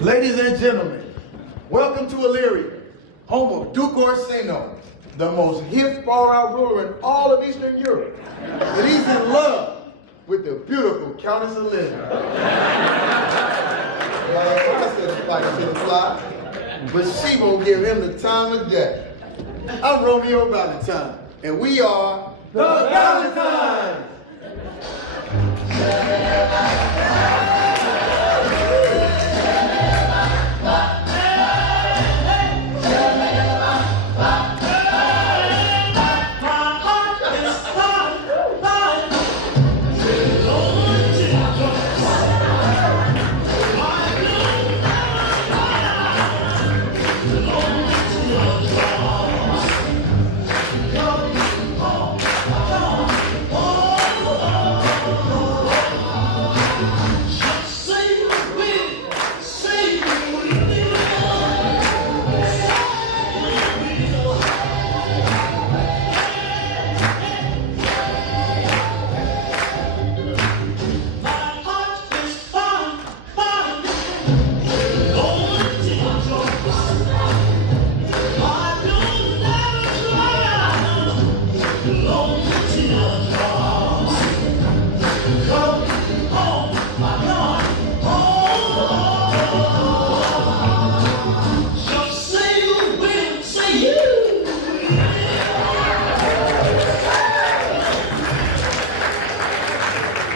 Ladies and gentlemen, welcome to Illyria, home of Duke Orsino, the most hip far-out ruler in all of Eastern Europe. And he's in love with the beautiful Countess Elizabeth. I said the fight to the fly, but she won't give him the time of day. I'm Romeo Valentine, and we are the Valentines!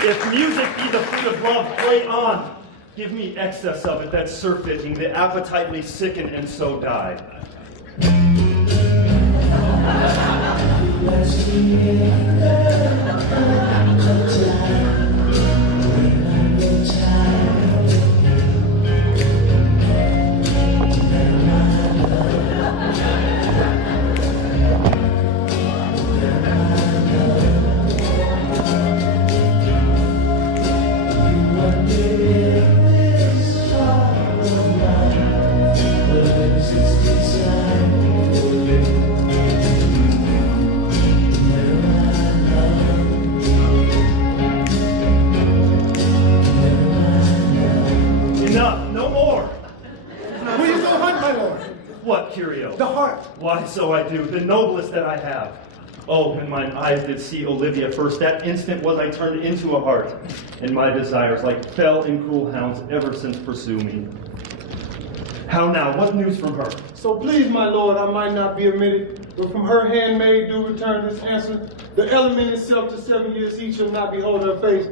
If music be the fruit of love, play on. Give me excess of it that's surfeiting, the appetitely sicken and so die. What curio? The heart. Why, so I do, the noblest that I have. Oh, when mine eyes did see Olivia first, that instant was I turned into a hart, and my desires, like fell and cruel hounds, ever since pursue me. How now, what news from her? So please, my lord, I might not be admitted, but from her handmaid do return this answer. The element itself to 7 years each shall not behold her face.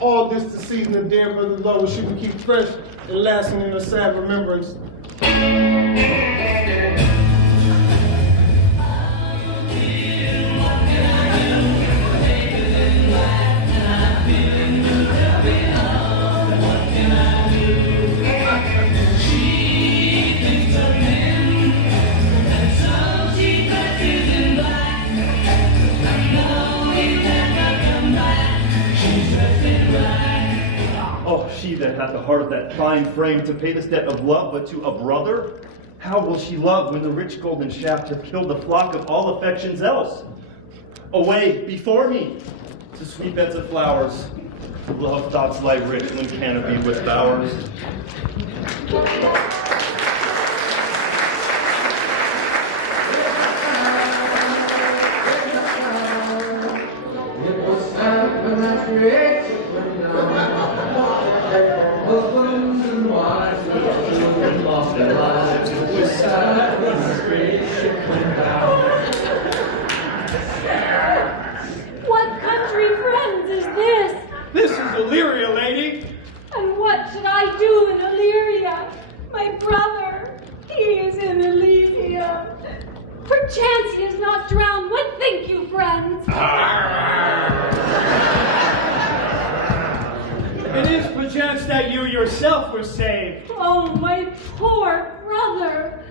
All this to season the dear brother love, she will keep fresh and lasting in a sad remembrance. Oh, she that hath the heart of that fine frame to pay this debt of love, but to a brother? How will she love when the rich golden shaft hath killed the flock of all affections else? Away before me to sweet beds of flowers. Love thoughts lie rich when canopy with bowers. It was time when I created husbands and wives, children lost their lives. It was sad when the creation went down. What country, friends, is this? This is Illyria, lady. And what should I do in Illyria? My brother, he is in Elysium. Perchance he is not drowned. What think you, friends? It is perchance that you yourself were saved. Oh, my poor brother.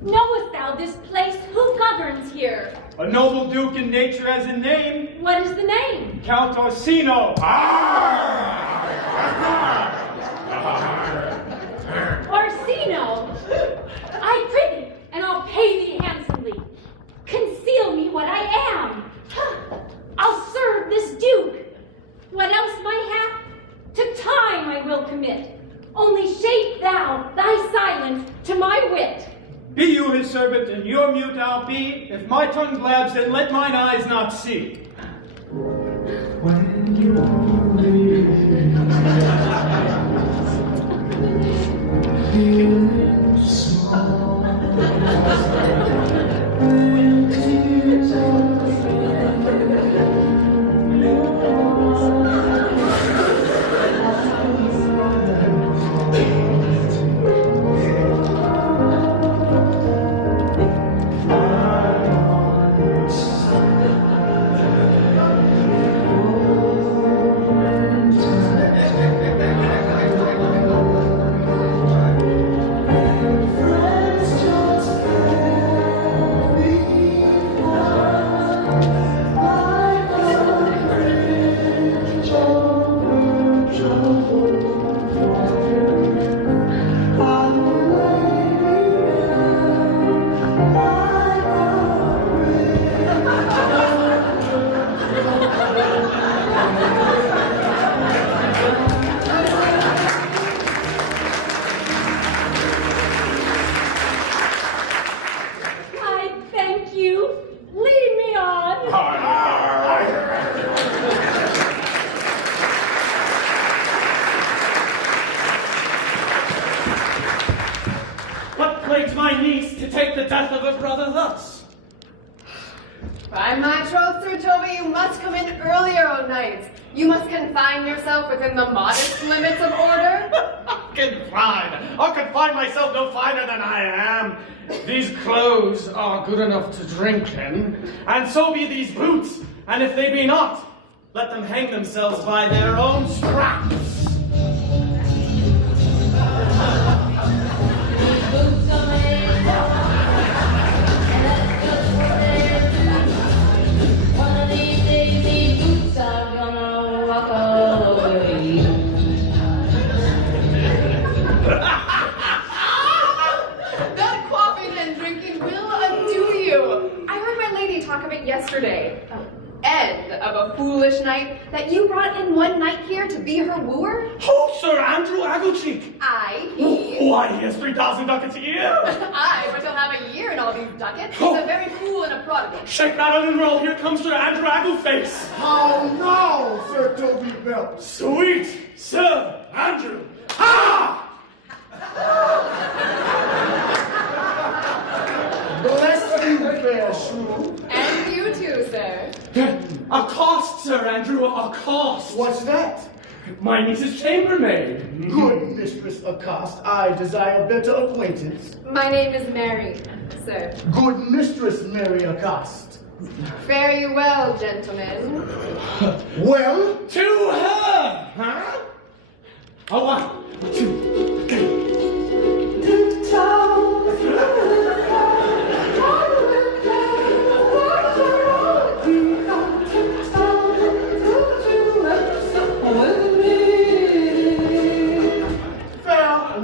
Knowest thou this place? Who governs here? A noble duke in nature has a name. What is the name? Count Orsino. Orsino. I prithee, and I'll pay thee handsomely. Conceal me what I am. I'll serve this duke. What else might hap? To time I will commit. Only shape thou thy silence to my wit. Be you his servant, and your mute I'll be. If my tongue blabs, then let mine eyes not see. When you feeling small, when tears are By my troth, Sir Toby, you must come in earlier o' nights. You must confine yourself within the modest limits of order. Confine? I'll confine myself no finer than I am. These clothes are good enough to drink in, and so be these boots. And if they be not, let them hang themselves by their own straps. That quaffing and drinking will undo you. I heard my lady talk of it yesterday. End of a foolish night that you brought in one night here to be her wooer? Oh, Sir Andrew Agglecheek! Aye, Why, he has 3,000 ducats a year! Aye, but he'll have a year in all these ducats. He's a very fool and a prodigal. Shake, rattle, and roll, here comes Sir Andrew Aggleface! How now, Sir Toby Belt? Sweet Sir Andrew! Ha! Bless you, fair shrew. And you too, sir. Accost, Sir Andrew, accost! What's that? My niece's chambermaid. Good Mistress Accost, I desire better acquaintance. My name is Marin, sir. Good Mistress Mary Accost. Fare you well, gentlemen. Well, To her! Huh? A 1, 2, 3.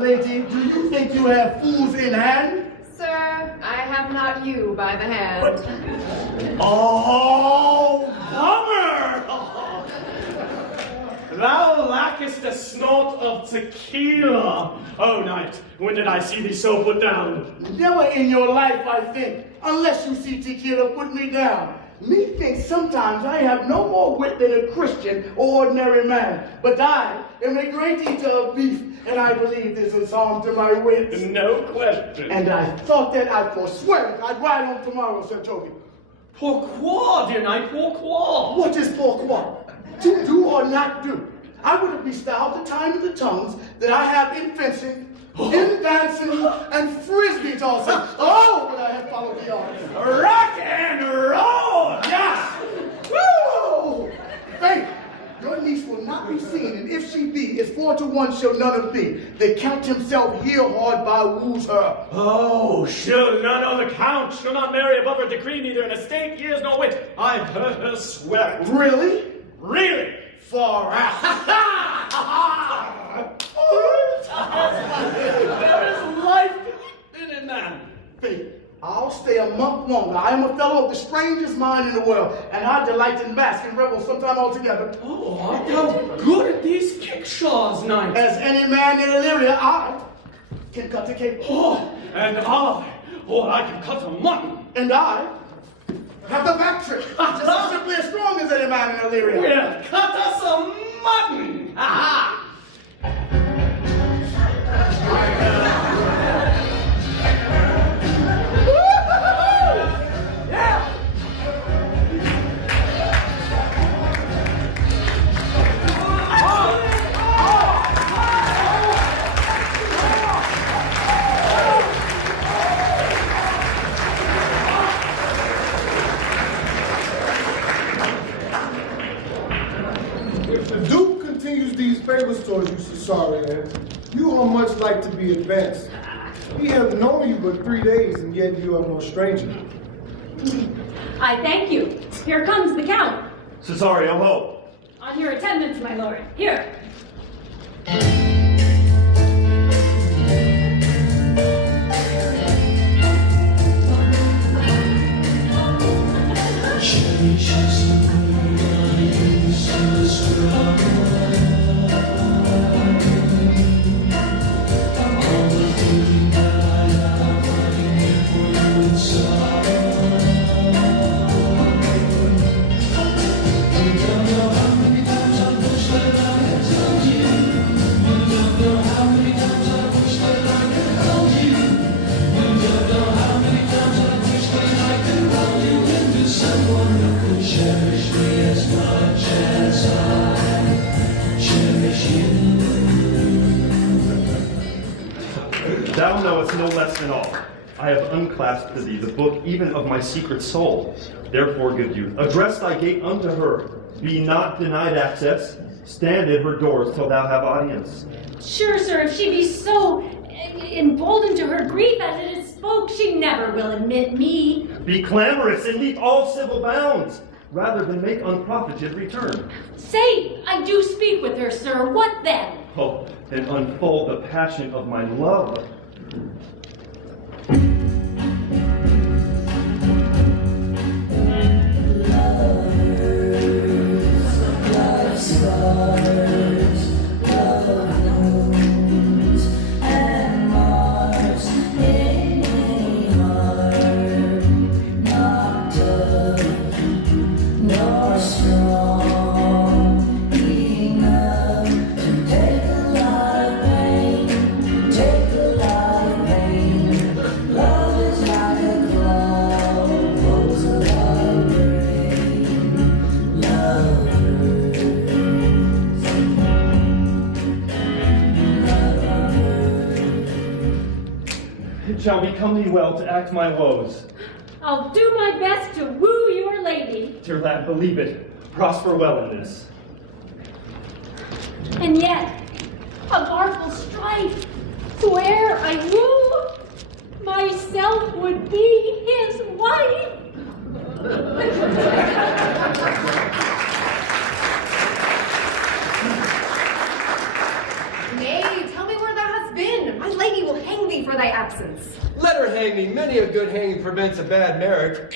lady, do you think you have fools in hand? Sir, I have not you by the hand. Oh, bummer! Thou lackest a snort of tequila. Oh, knight, when did I see thee so put down? Never in your life, I think, unless you see tequila put me down. Methinks sometimes I have no more wit than a Christian or ordinary man, but I am a great eater of beef, and I believe this is harm to my wits. No question. And I thought that I forswear it. I'd ride on tomorrow, Sir Toby. Pourquoi, dear knight, pourquoi? What is pourquoi? To do or not do. I would have bestowed the time of the tongues that I have in fencing, in dancing, and frisbee tossing. Oh, but I have followed the arts. Rock and roll! Yes! Woo! Faith, your niece will not be seen, and if she be, is 4 to 1 shall none of thee. The Count himself here hard by woos her. Oh, she'll none of the Count. She'll not marry above her decree, neither in estate, years, nor wit. I've heard her swear it. Really? Really? Far out. There is life in that. Faith, I'll stay a month longer. I am a fellow of the strangest mind in the world, and I delight in mask and revel sometime altogether. Oh, art thou good at the these kickshaws night. As any man in Illyria, I can cut a cake. Oh, I can cut a mutton. And I have the factory. Just as simply as strong as any man in Illyria. Well, cut us a mutton. Ha If the Duke continues these favors towards you, Cesarian, you are much like to be advanced. He hath known you but 3 days, and yet you are no stranger. I thank you. Here comes the Count. Cesario, ho! On your attendance, my lord. Here. Thou knowest no less than all. I have unclasped to thee the book even of my secret soul. Therefore, good youth, address thy gate unto her. Be not denied access. Stand at her doors till thou have audience. Sure, sir, if she be so emboldened to her grief as it is spoke, she never will admit me. Be clamorous and leap all civil bounds, rather than make unprofited return. Say, I do speak with her, sir. What then? Oh, then unfold the passion of my love. It shall become thee well to act my woes. I'll do my best to woo your lady. Till that, believe it, prosper well in this. And yet, of artful strife, whoe'er I woo, myself would be his wife. Nay, tell me where thou hast been. My lady will hang thee for thy absence. Let her hang me. Many a good hanging prevents a bad marriage.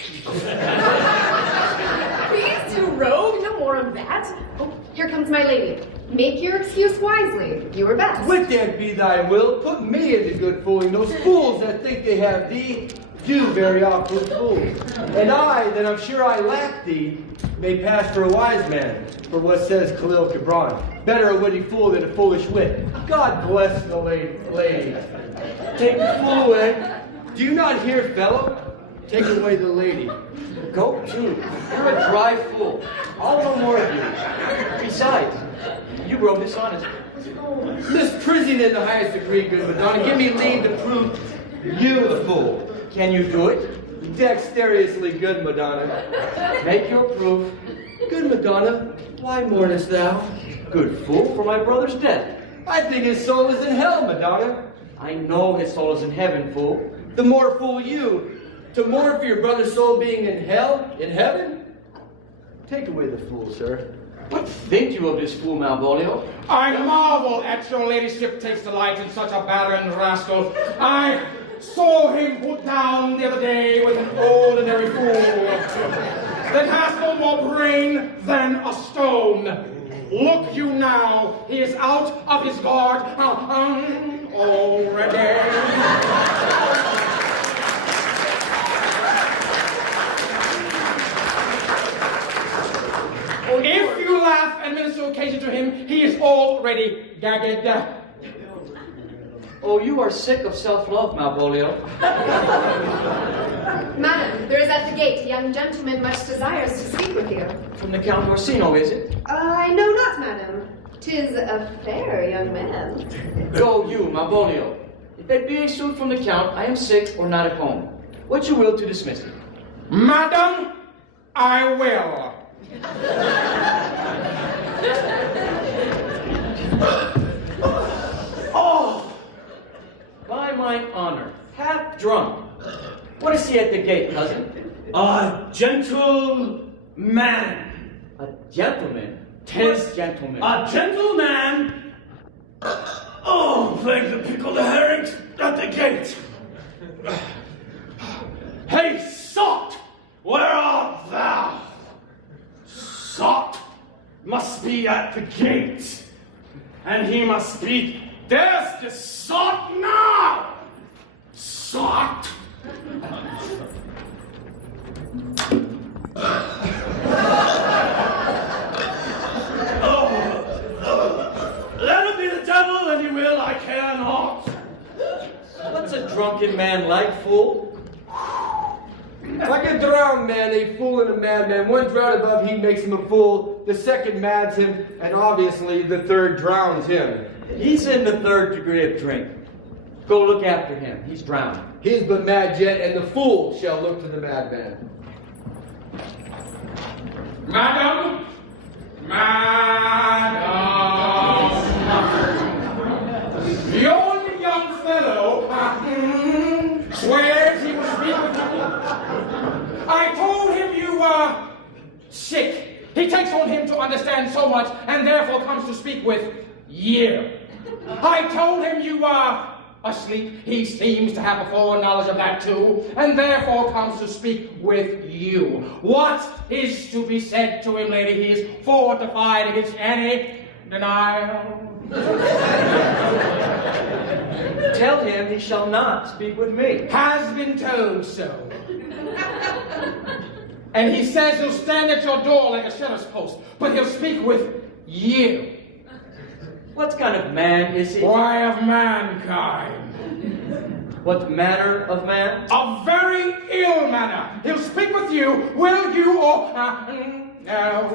Please, you rogue, no more of that. Oh, here comes my lady. Make your excuse wisely. You are best. Let that be thy will. Put me into good fooling. Those fools that think they have thee do very awkward fools. And I, that I'm sure I lack thee, may pass for a wise man. For what says Khalil Gibran? Better a witty fool than a foolish wit. God bless the lady. Take the fool away. Do you not hear, fellow? Take away the lady. Go to. You're a dry fool. I'll know more of you. Besides, you grow dishonest. Misprising in the highest degree, good Madonna. Give me leave to prove you the fool. Can you do it? Dexterously, good Madonna. Make your proof. Good Madonna, why mournest thou? Good fool, for my brother's death. I think his soul is in hell, Madonna. I know his soul is in heaven, fool. The more fool you. To mourn for your brother's soul being in hell, in heaven? Take away the fool, sir. What think you of this fool, Malvolio? I marvel at your ladyship takes delight in such a barren rascal. I saw him put down the other day with an ordinary fool that has no more brain than a stone. Look you now, he is out of his guard already. If you laugh and minister occasion to him, he is already gagged. Oh, you are sick of self-love, Malvolio. Madam, there is at the gate a young gentleman much desires to speak with you. From the Count Orsino, is it? I know not, madam. 'Tis a fair young man. Go you, Malvolio. If it be a suit from the Count, I am sick or not at home. What you will to dismiss it. Madam, I will. Oh! By my honor, half drunk. What is he at the gate, cousin? A gentleman. A gentleman? 'Tis gentleman. A gentleman. Oh, plague the pickled herrings at the gate. Hey, sot! Where art thou? Sot must be at the gate. And he must be, there's the sot now! Sot! Let him be the devil, and he will, I care not. What's a drunken man like, fool? Like a drowned man, a fool and a madman. One drowned above he makes him a fool, the second mads him, and obviously the third drowns him. He's in the 3rd degree of drink. Go look after him. He's drowned. He is but mad yet, and the fool shall look to the madman. Madam, your young fellow swears he will speak with you. I told him you were sick. He takes on him to understand so much, and therefore comes to speak with you. I told him you were asleep. He seems to have a foreknowledge of that too, and therefore comes to speak with you. What is to be said to him, lady? He is fortified against any denial. Tell him he shall not speak with me. Has been told so. And he says he'll stand at your door like a sheriff's post, but he'll speak with you. What kind of man is he? Why, of mankind. What manner of man? A very ill manner. He'll speak with you, will you or no?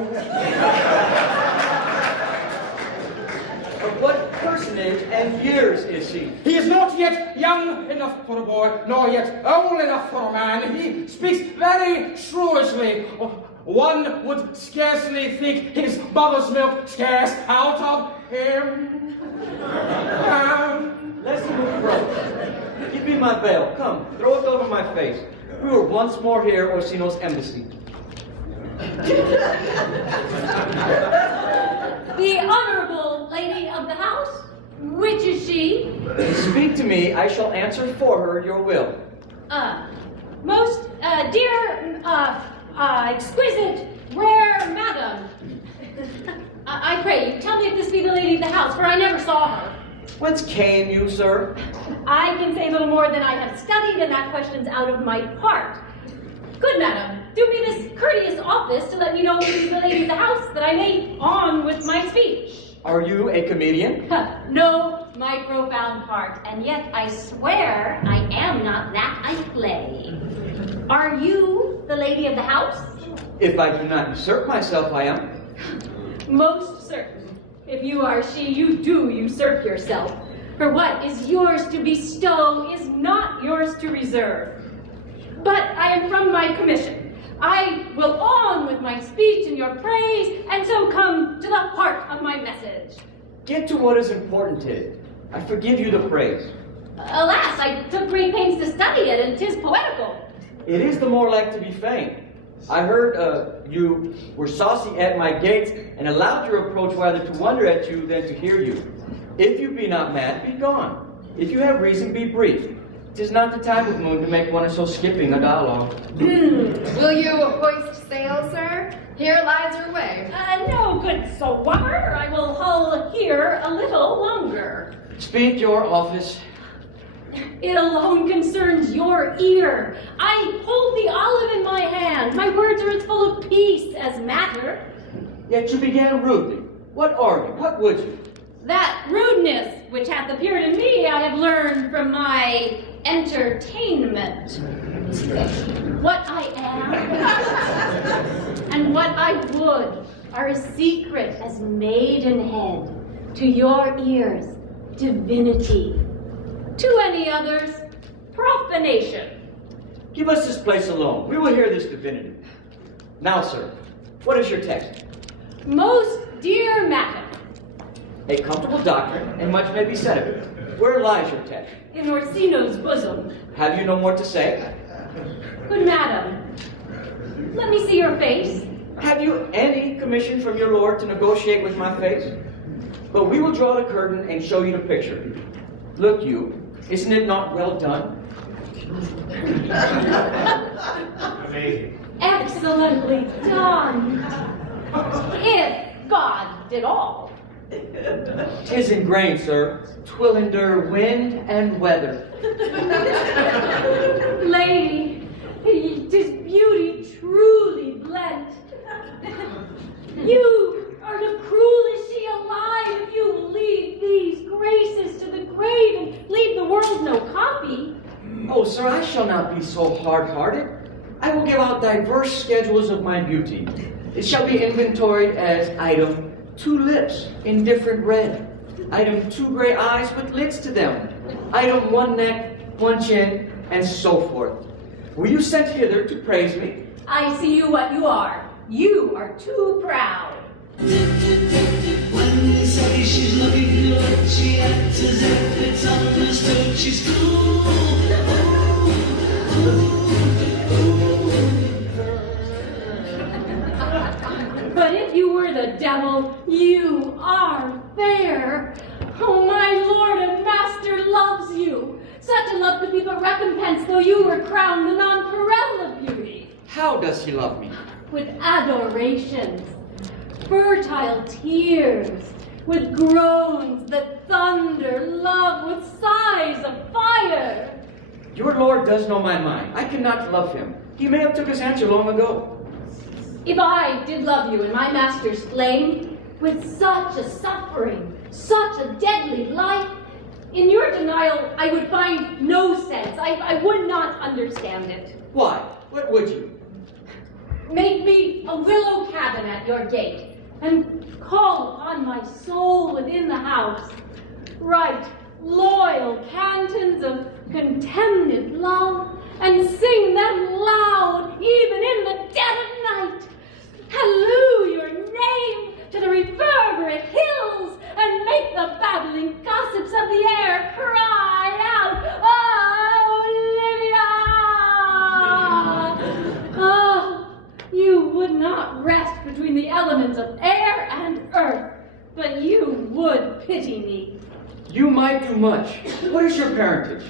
Of what personage and years is he? He is not yet young enough for a boy, nor yet old enough for a man. He speaks very shrewishly. One would scarcely think his mother's milk scarce out of him. Let's move broke. Give me my veil. Come, throw it over my face. We were once more here, Orsino's embassy. The honorable lady of the house? Which is she? Speak to me, I shall answer for her your will. Most dear, exquisite, rare madam. I pray you, tell me if this be the lady of the house, for I never saw her. Whence came you, sir? I can say little more than I have studied, and that question's out of my part. Good madam, do me this courteous office to let me know who is the lady of the house, that I may on with my speech. Are you a comedian? No, my profound part, and yet I swear I am not that I play. Are you the lady of the house? If I do not usurp myself, I am. Most certain. If you are she, you do usurp yourself. For what is yours to bestow is not yours to reserve. But I am from my commission. I will on with my speech in your praise, and so come to the heart of my message. Get to what is important, Tid. I forgive you the praise. Alas, I took great pains to study it, and 'tis poetical. It is the more like to be famed. I heard you were saucy at my gates, and allowed your approach rather to wonder at you than to hear you. If you be not mad, be gone. If you have reason, be brief. 'Tis not the time of moon to make one so skipping a dialogue. Will you hoist sail, sir? Here lies your way. No, good sir. I will hull here a little longer. Speak your office. It alone concerns your ear. I hold the olive in my hand. My words are as full of peace as matter. Yet you began rudely. What are you? What would you? That rudeness which hath appeared in me I have learned from my entertainment. What I am and what I would are as secret as maidenhead. To your ears, divinity. To any others, profanation. Give us this place alone. We will hear this divinity. Now, sir, what is your text? Most dear madam, A comfortable doctrine, and much may be said of it. Where lies your text? in Orsino's bosom. Have you no more to say? Good madam, let me see your face. Have you any commission from your lord to negotiate with my face? But we will draw the curtain and show you the picture. Look you, isn't it not well done? Amazing. Excellently done. If God did all. 'Tis ingrained, sir. 'Twill endure wind and weather. Lady, 'tis beauty truly blent. You are the cruelest she alive if you leave these graces to the grave and leave the world no copy. Oh, sir, I shall not be so hard-hearted. I will give out diverse schedules of my beauty. It shall be inventoried as item 2 lips, indifferent red. Item 2 gray eyes with lids to them. Item 1 neck, 1 chin, and so forth. Were you sent hither to praise me? I see you what you are. You are too proud. When they say she's looking good, she acts as if it's understood she's cool. But if you were the devil, you are fair. Oh, my lord and master loves you. Such a love could be but recompense though you were crowned the nonpareil of beauty. How does he love me? With adorations, fertile tears, with groans that thunder, love with sighs of fire. Your lord does know my mind. I cannot love him. He may have took his answer long ago. If I did love you in my master's flame, with such a suffering, such a deadly life, in your denial I would find no sense. I would not understand it. Why? What would you? Make me a willow cabin at your gate, and call upon my soul within the house. Write loyal cantons of contemned love, and sing them loud, even in the dead of night. Halloo your name to the reverberate hills, and make the babbling gossips of the air cry out, "Oh, Olivia!" Oh, you would not rest between the elements of air and earth, but you would pity me. You might do much. What is your parentage?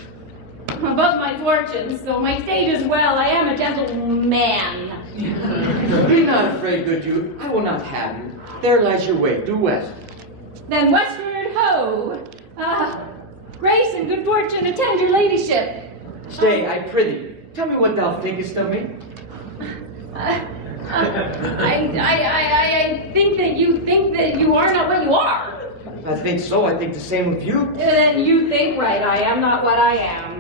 Above my fortunes, though my state is well, I am a gentleman. Be not afraid, good youth. I will not have you. There lies your way, due west. Then westward ho! Grace and good fortune attend your ladyship. Stay, I prithee. Tell me what thou thinkest of me. I think that you are not what you are. I think so. I think the same of you. Then you think right. I am not what I am.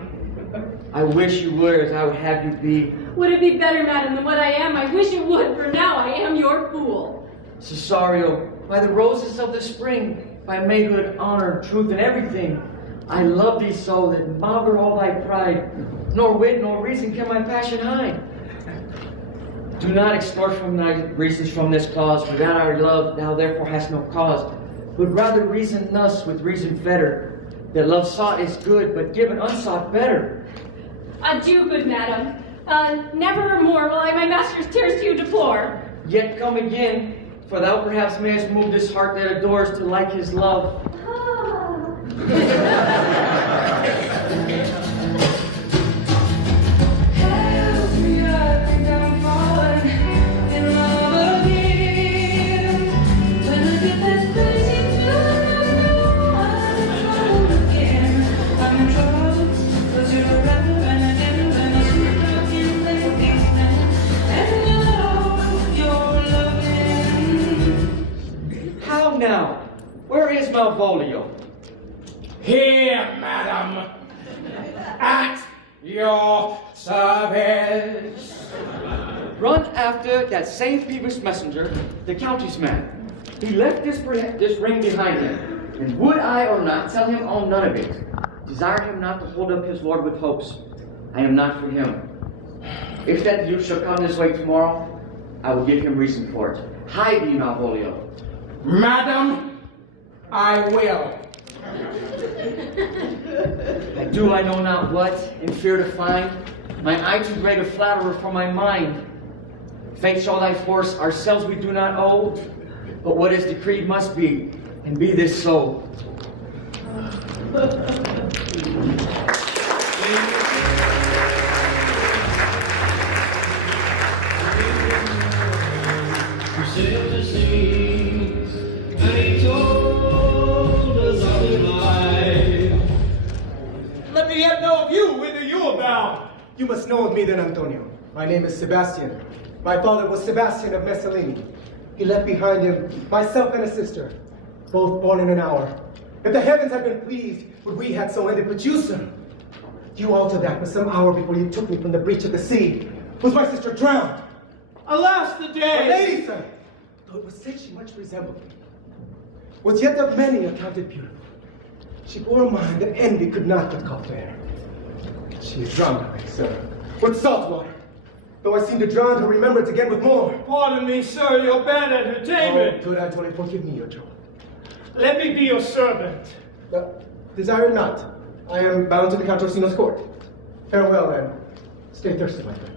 I wish you were as I would have you be. Would it be better, madam, than what I am? I wish it would, for now I am your fool. Cesario, by the roses of the spring, by mayhood, honor, truth, and everything, I love thee so that maugre all thy pride, nor wit nor reason can my passion hide. Do not extort from thy reasons from this cause, without our love thou therefore hast no cause, but rather reason thus with reason fetter, that love sought is good, but given unsought better. Adieu, good madam. Never more will I my master's tears to you deplore. Yet come again, for thou perhaps mayest move this heart that adores to like his love. Help me, I think I'm falling in love again. Malvolio. Here, madam, at your service. Run after that same peevish messenger, the Countess man. He left this ring behind him, and would I or not tell him all none of it. Desire him not to hold up his lord with hopes. I am not for him. If that youth shall come this way tomorrow, I will give him reason for it. Hide thee, Malvolio. Madam, I will. I do I know not what, in fear to find, my eye too great a flatterer for my mind. Fate shall thy force, ourselves we do not owe, but what is decreed must be, and be this so. Sailed the seas, and he told us of his life. Let me yet know of you, whither you are bound. You must know of me then, Antonio. My name is Sebastian. My father was Sebastian of Messalini. He left behind him myself and a sister, both born in an hour. If the heavens had been pleased, would we had so ended, but you, sir, you altered that for some hour before you took me from the breach of the sea. Was my sister drowned? Alas the day! A lady, sir, though it was said she much resembled me, was yet of many accounted beautiful. She bore a mind that envy could not but call fair. She is drowned away, sir, with salt water. Though I seem to drown her remembrance again with more. Pardon me, sir, your bad entertainment. Oh, good Antonio, forgive me your joy. Let me be your servant. Desire it not. I am bound to the Count Orsino's court. Farewell, and stay thirsty, my friend.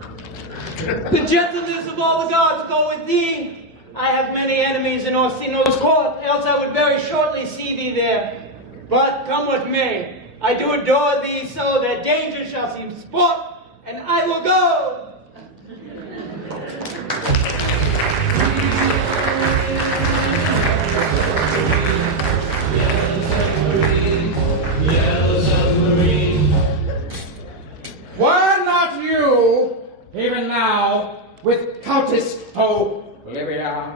The gentleness of all the gods go with thee. I have many enemies in Orsino's court, else I would very shortly see thee there. But come what may, I do adore thee so that danger shall seem sport, and I will go. Yellow submarine. Why not you, even now, with Countess Olivia?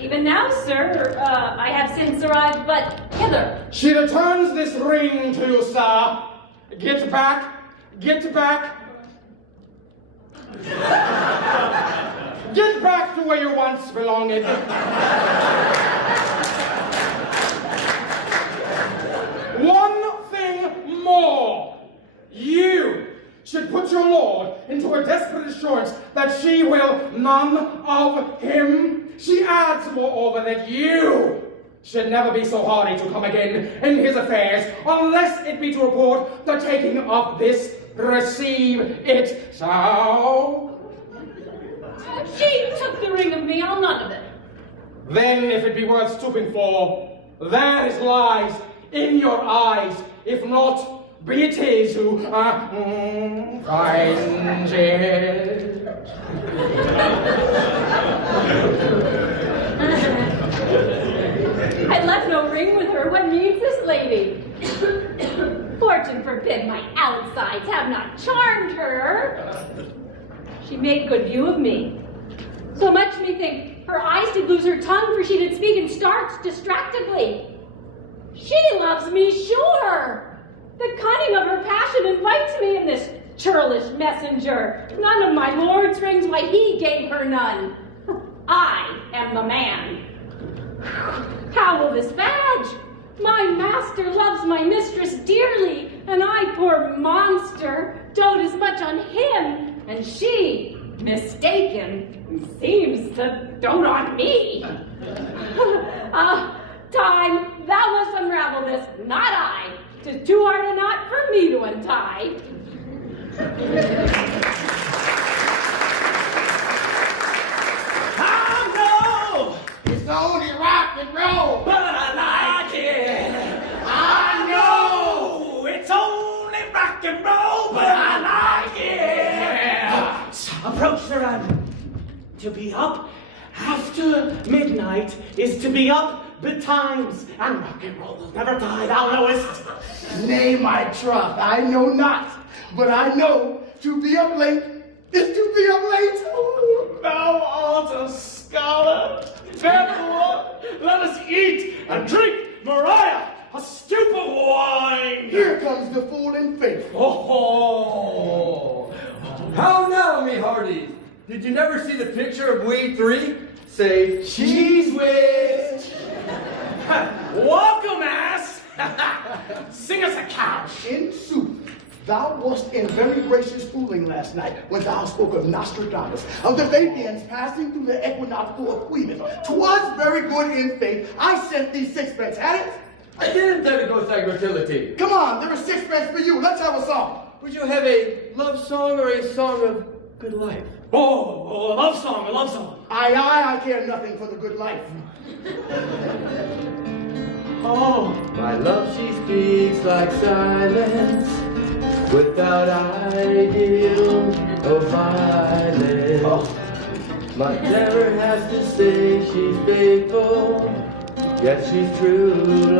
Even now, sir, I have since arrived, but hither. She returns this ring to you, sir. Get back. Get back. Get back to where you once belonged. One thing more. You should put your lord into a desperate assurance that she will none of him. She adds, moreover, that you should never be so hardy to come again in his affairs, unless it be to report the taking of this. Receive it so. She took the ring of me, I'll none of it. Then, if it be worth stooping for, there is lies in your eyes. If not, be it his who finds it. I left no ring with her. What means this lady? Fortune forbid my outsides have not charmed her. She made good view of me. So much methinks her eyes did lose her tongue, for she did speak in starts distractedly. She loves me, sure. The cunning of her passion invites me in this churlish messenger. None of my lord's rings, why he gave her none. I am the man. How will this badge? My master loves my mistress dearly, and I, poor monster, dote as much on him, and she, mistaken, seems to dote on me. Time, thou must unravel this, not I. 'Tis too hard a knot for me to untie. It's only rock and roll, but I like it. I know it's only rock and roll, but I like it. Approach the run. To be up after midnight is to be up betimes, and rock and roll will never die, thou knowest. Nay, my troth, I know not, but I know to be up late is to be up late. Thou art a scholar. Therefore, let us eat and drink, Maria, a stoup of wine. Here comes the fool in faith. Oh, how now, me hearties? Did you never see the picture of we three? Say, cheese whiz. Welcome, ass. Sing us a couch. In sooth, thou wast in very gracious fooling last night when thou spoke of Nostradamus, of the Fabians passing through the equinoctial equipment. 'Twas very good in faith. I sent thee sixpence, had it? I didn't tell you go utility. Come on, there is sixpence for you. Let's have a song. Would you have a love song or a song of good life? Oh, a love song, a love song. Aye, I care nothing for the good life. Oh. My love, she speaks like silence, without ideal of violence. Oh. My terror has to say she's faithful, yet she's true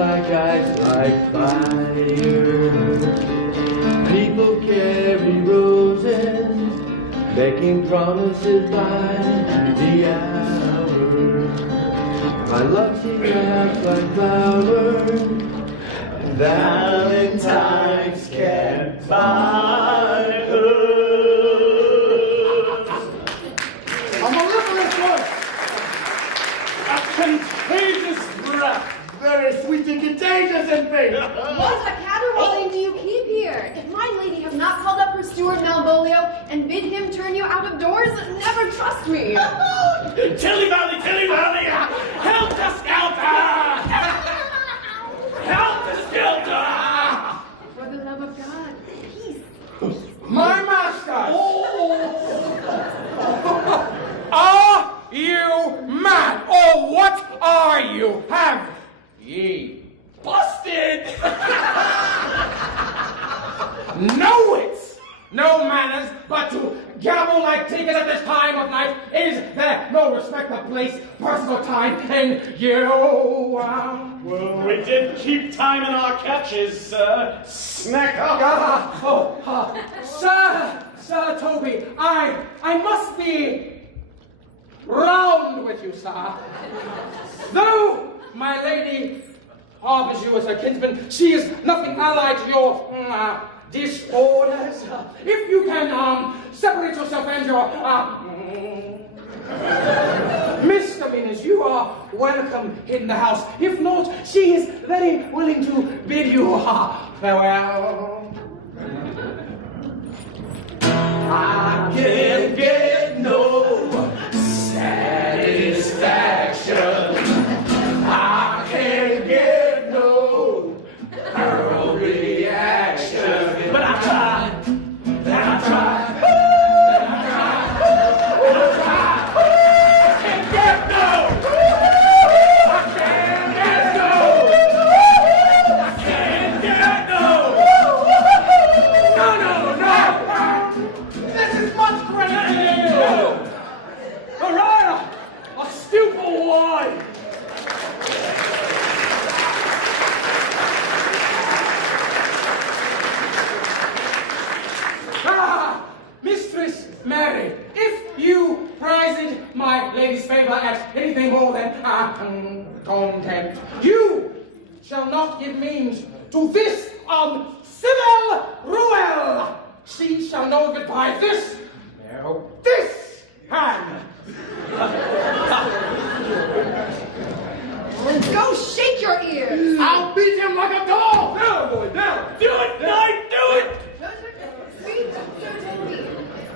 like ice, like fire. People carry roses, making promises by the hour. My love, she wraps like flowers, and Valentine's can't buy her. I'm a liberous voice. A contagious breath. Very sweet and contagious in faith. What a caterwauling do you keep here? If my lady have not called up her steward Malvolio and bid him turn you out of doors, never trust me. Tilly Valley, helter skelter! Helter skelter! For the love of God, peace. My master! Are you mad? Or what are you? Have ye busted? No wits, no manners, but to gabble like tickets at this time of night. Is there no respect of place, person, or time? And you, well, we did keep time in our catches, sir. Snack up. Sir Toby, I must be round with you, sir. Though my lady harbors you as her kinsman, she is nothing allied to your disorders. If you can separate yourself and your misdemeanors, you are welcome in the house. If not, she is very willing to bid you farewell. I can't get no satisfaction. I can't get no girl reaction. But I tried, and I tried, and I tried, and I tried. I can't get no. I can't get no. I can't get no. No. This is much greater than you! Maria! A stupid wine! Mistress Mary, if you prized my lady's favor at anything more than contempt, you shall not give means to this Sibyl Ruel. She shall know of it by this hand. Go shake your ears. I'll beat him like a dog. Now, boy, now. Do it, Knight, do it! Sweet Sir Toby,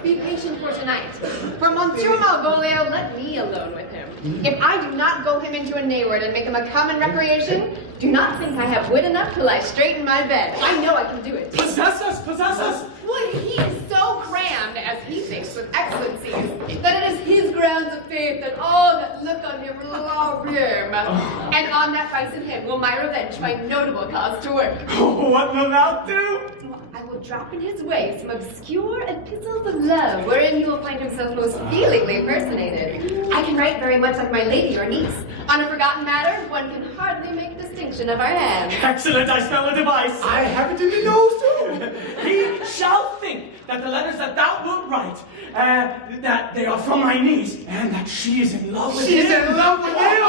be patient for tonight. For Monsieur Malvolio, let me alone with him. If I do not go him into a nayward and make him a common recreation, do not think I have wit enough to lie straight in my bed. I know I can do it. Possess us, possess us! Well, he is so crammed, as he thinks, with excellencies, that it is his grounds of faith that all that look on him love him. And on that vice in him will my revenge find notable cause to work. What wilt thou do? I will drop in his way some obscure epistles of love, wherein he will find himself most feelingly personated. I can write very much like my lady or niece. On a forgotten matter, one can hardly make distinction of our hands. Excellent, I spell a device. I have it in the nose too. He shall think that the letters that thou wilt write that they are from my niece, and that she is in love with She's him. in love with you!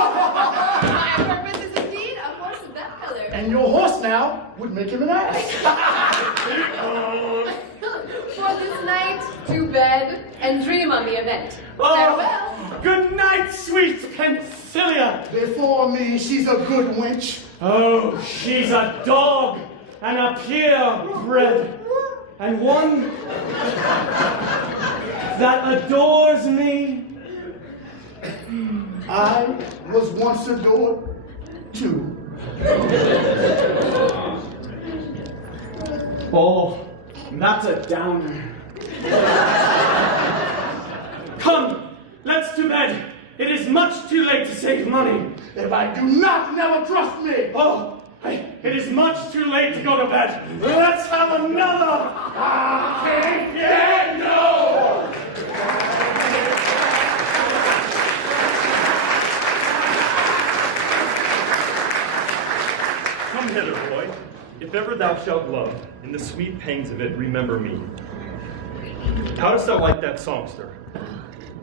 My purpose is indeed a horse of that color. And your horse now would make him an ass. For this night, to bed and dream on the event. Farewell. Good night, sweet Pensilia. Before me, she's a good wench. Oh, she's a dog and a purebred, and one that adores me. I was once adored, too. Oh, that's a downer. Come, let's to bed. It is much too late to save money. If I do not, never trust me. Oh, it is much too late to go to bed. Let's have another. I can't get no. Come hither, boy. If ever thou shalt love, in the sweet pangs of it, remember me. How dost thou like that songster?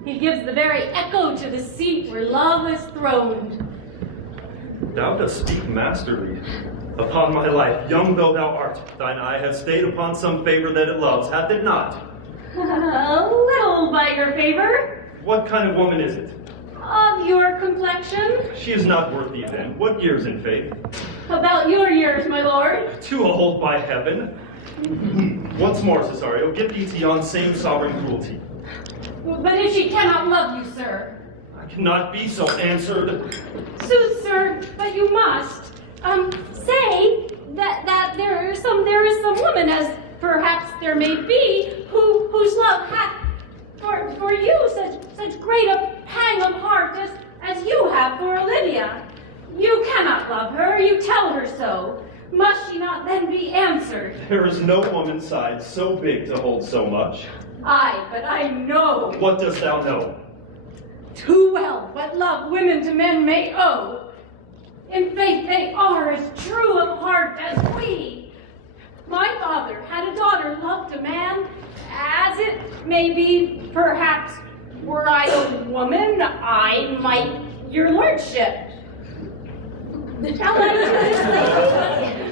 He gives the very echo to the seat where love is throned. Thou dost speak masterly. Upon my life, young though thou art, thine eye has stayed upon some favor that it loves, hath it not? A little by your favor. What kind of woman is it? Of your complexion. She is not worth thee then. What years in faith? About your years, my lord. Too old by heaven. Once more, Cesario, give thee to yon same sovereign cruelty. But if she cannot love you, sir. I cannot be so answered. Sooth, sir, but you must. Say that there is some woman, as perhaps there may be, whose love hath for you such great a pang of heart as you have for Olivia. You cannot love her, you tell her so. Must she not then be answered? There is no woman's side so big to hold so much. Aye, but I know. What dost thou know? Too well what love women to men may owe. In faith they are as true of heart as we. My father had a daughter loved a man, as it may be, perhaps, were I a woman, I might, your lordship. Shall I do this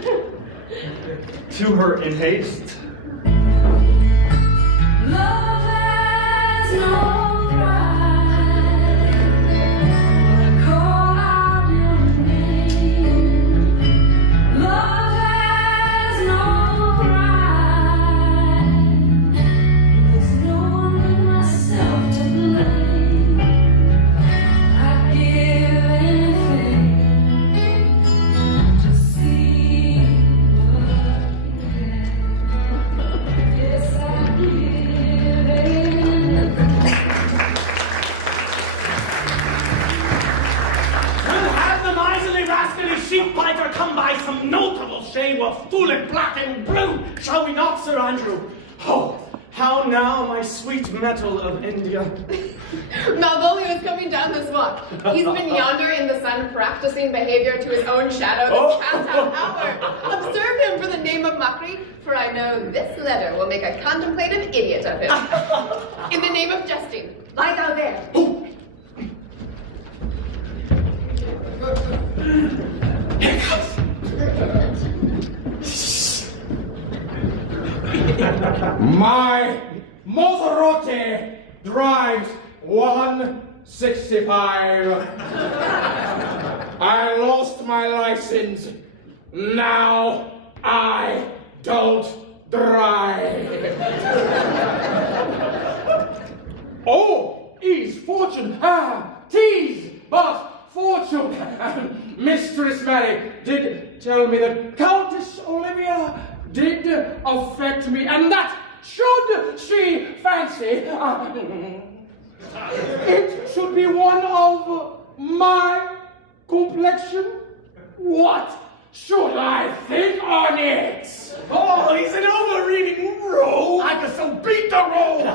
lady? To her in haste. Love has no pride. When I call out your name, love has no pride. There's no one but myself to blame. I give anything to see what you have. Yes, I give. We'll have the miserly rascally sheep biter come by some notable shame of fool in black and blue, shall we not, Sir Andrew? Oh, how now, my sweet metal of India. Malvolio is coming down this walk. He's been yonder in the sun practicing behavior to his own shadow this past half hour. Observe him for the name of mockery, for I know this letter will make a contemplative idiot of him. In the name of jesting, lie thou there. My Moserote drives 165. I lost my license. Now I don't drive. Oh, is fortune, tease, but fortune. Mistress Mary did tell me that Countess Olivia did affect me, and that should she fancy, it should be one of my complexion. What should I think on it? Oh, he's an over-reading rogue. I can so beat the roll.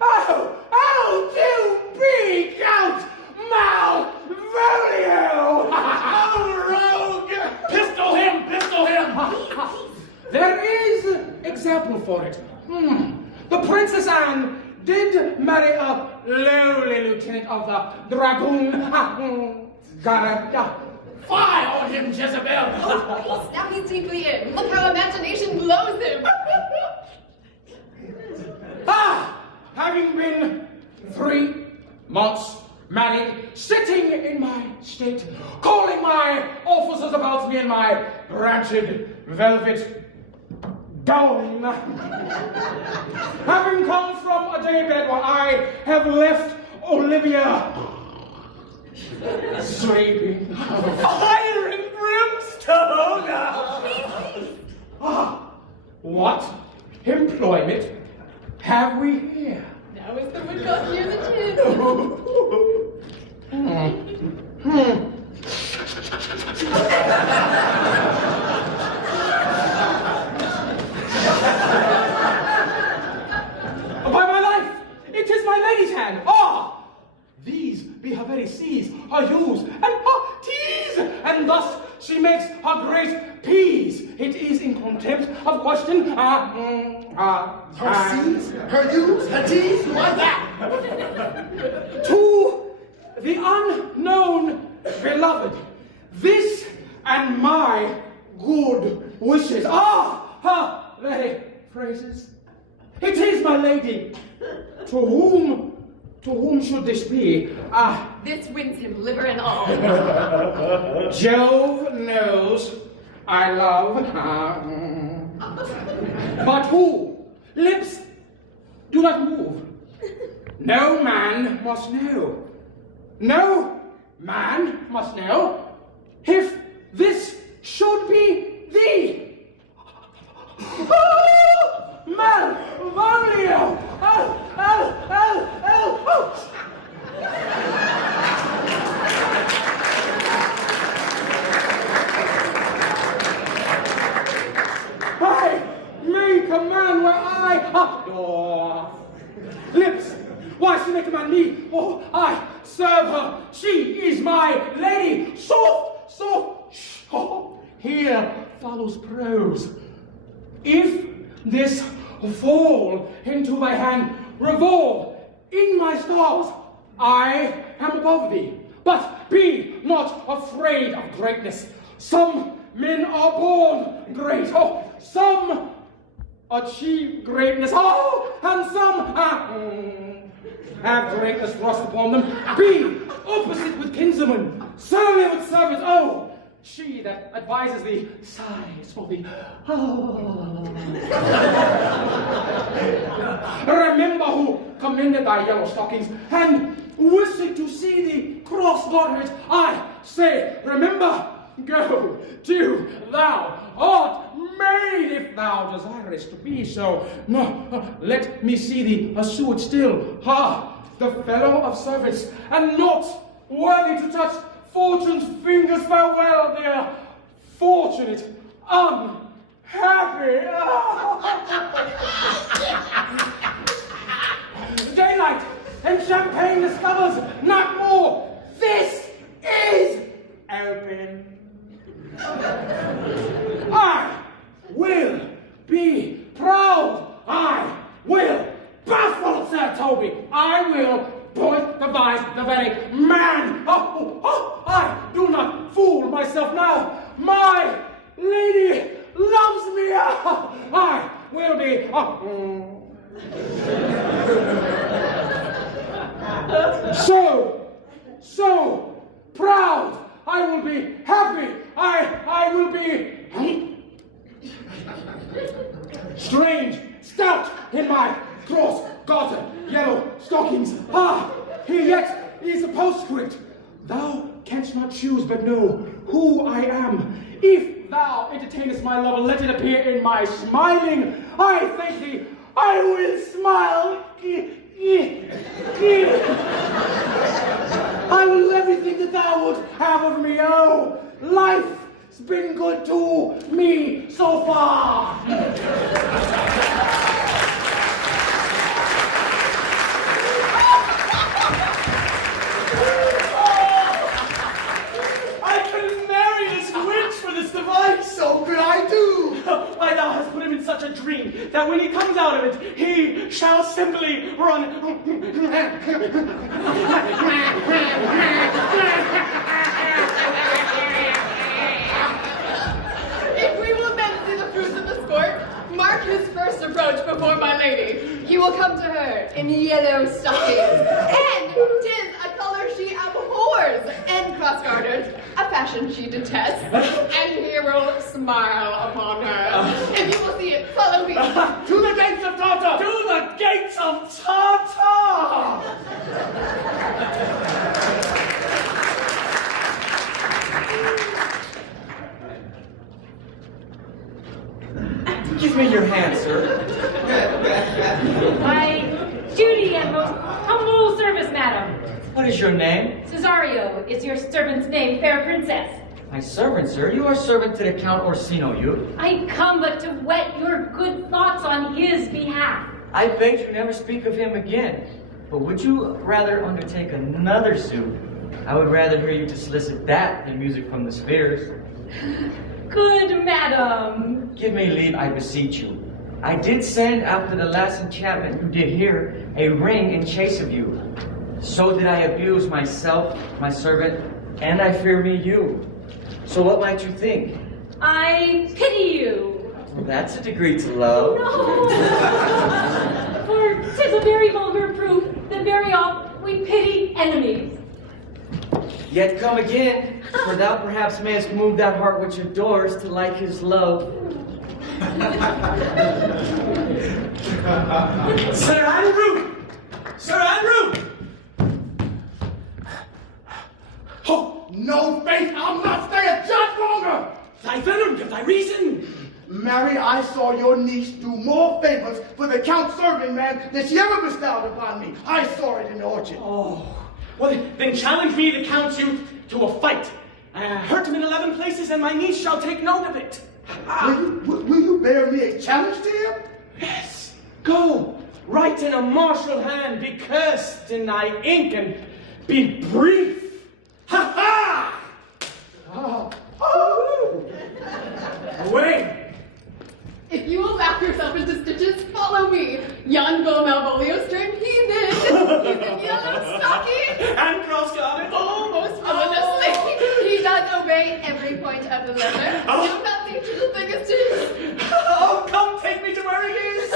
Oh, do be Count Malvolio! Oh, rogue! Pistol him, pistol him! There is example for it. The Princess Anne did marry a lowly lieutenant of the Dragoon. Fire on him, Jezebel! Oh, peace, now he's deeply in. Look how imagination blows him. Having been 3 months married, sitting in my state, calling my officers about me in my rancid velvet gown. Having come from a daybed where I have left Olivia sleeping. Fire and brimstone! What employment have we here? Now is the one got near the chin. By my life, it is my lady's hand. These be her very C's, her U's, and her T's, and thus she makes her great P's. It is in contempt of question. Her C's, her U's, her T's, what's that? To the unknown beloved, this and my good wishes. Her very phrases. It is my lady. To whom should this be? This wins him liver and all. Jove knows I love her. But who? Lips do not move. No man must know. No man must know if this should be thee. Malvolio! I make a man where I lips. Why she make a man me? Oh, I serve her. She is my lady. Soft. Here follows prose. If this fall into thy hand, revolve in my stars, I am above thee. But be not afraid of greatness. Some men are born great. Some achieve greatness. And some have greatness thrust upon them. Be opposite with kinswoman, surly with servants. She that advises thee sighs for thee. Remember who commended thy yellow stockings, and wishing to see thee cross-gartered. I say, remember, go, do, thou art made if thou desirest to be so. No, let me see thee a suet still. The fellow of service, and not worthy to touch Fortune's fingers. Farewell, dear, fortunate, unhappy. Daylight and champagne discovers not more. This is open. I will be proud. I will baffle Sir Toby. I will point the vice the very man. I do not fool myself now. My lady loves me. I will be so proud. I will be happy. I will be strange, stout in my cross-garter yellow stockings. Here yet is a postscript. Thou canst not choose but know who I am. If thou entertainest my love, let it appear in my smiling. I thank thee, I will smile. I will everything that thou would have of me. Oh, life's been good to me so far. I couldn't marry this witch for this device. So could I do. Why, thou hast put him in such such a dream that when he comes out of it, he shall simply run. If we will then see the fruits of the sport, mark his first approach before my lady. He will come to her in yellow stockings, and 'tis a color she abhors, and cross-gartered, a fashion she detests, and he will smile upon her. If you will see it, follow me. To the gates of Tartar! To the gates of Tartar! Give me your hand, sir. My duty and most humble service, madam. What is your name? Cesario is your servant's name, fair princess. My servant, sir. You are servant to the Count Orsino, you. I come but to whet your good thoughts on his behalf. I beg you never speak of him again. But would you rather undertake another suit? I would rather hear you to solicit that than music from the spheres. Good madam. Give me leave, I beseech you. I did send after the last enchantment you did here a ring in chase of you. So did I abuse myself, my servant, and I fear me you. So what might you think? I pity you. Well, that's a degree to love. No. For 'tis a very vulgar proof that very oft we pity enemies. Yet come again, for thou perhaps mayest move that heart which adores to like his love. Sir Andrew! Sir Andrew! Oh, no faith, I'll not stay a jot longer! Thy venom, give thy reason! Marin, I saw your niece do more favors for the Count's serving man than she ever bestowed upon me. I saw it in the orchard. Oh, well, then challenge me, the Count's youth, to a fight. Hurt him in 11 places, and my niece shall take note of it. Will you bear me a challenge to him? Yes, go, write in a martial hand, be cursed in thy ink, and be brief. Ha ha! Away! If you will back yourself into stitches, follow me. Yon Go Malvolio's turned heathen. He's in yellow stocking. And cross-gartered. Oh, most villainously. He does obey every point of the letter. Do not think to the thing is to Oh, come take me to where he is!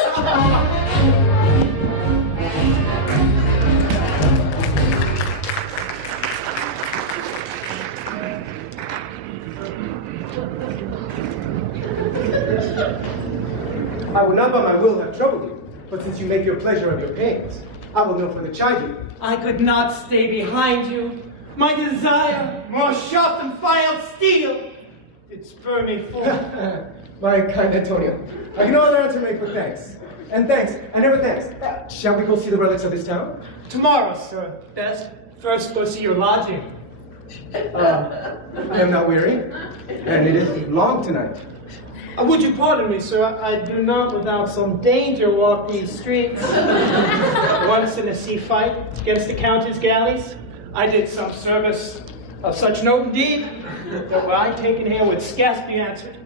I would not by my will have troubled you, but since you make your pleasure of your pains, I will no further chide you. I could not stay behind you. My desire, more sharp than filed steel, did spur me forth. My kind Antonio, I can no other answer make but thanks. And thanks, and never thanks. Shall we go see the relics of this town? Tomorrow, sir. Best first go see your lodging. I am not weary, and it is long tonight. Would you pardon me, sir? I do not without some danger walk these streets. Once in a sea fight against the Countess' galleys, I did some service of such note indeed, that were I taken here would scarce be answered.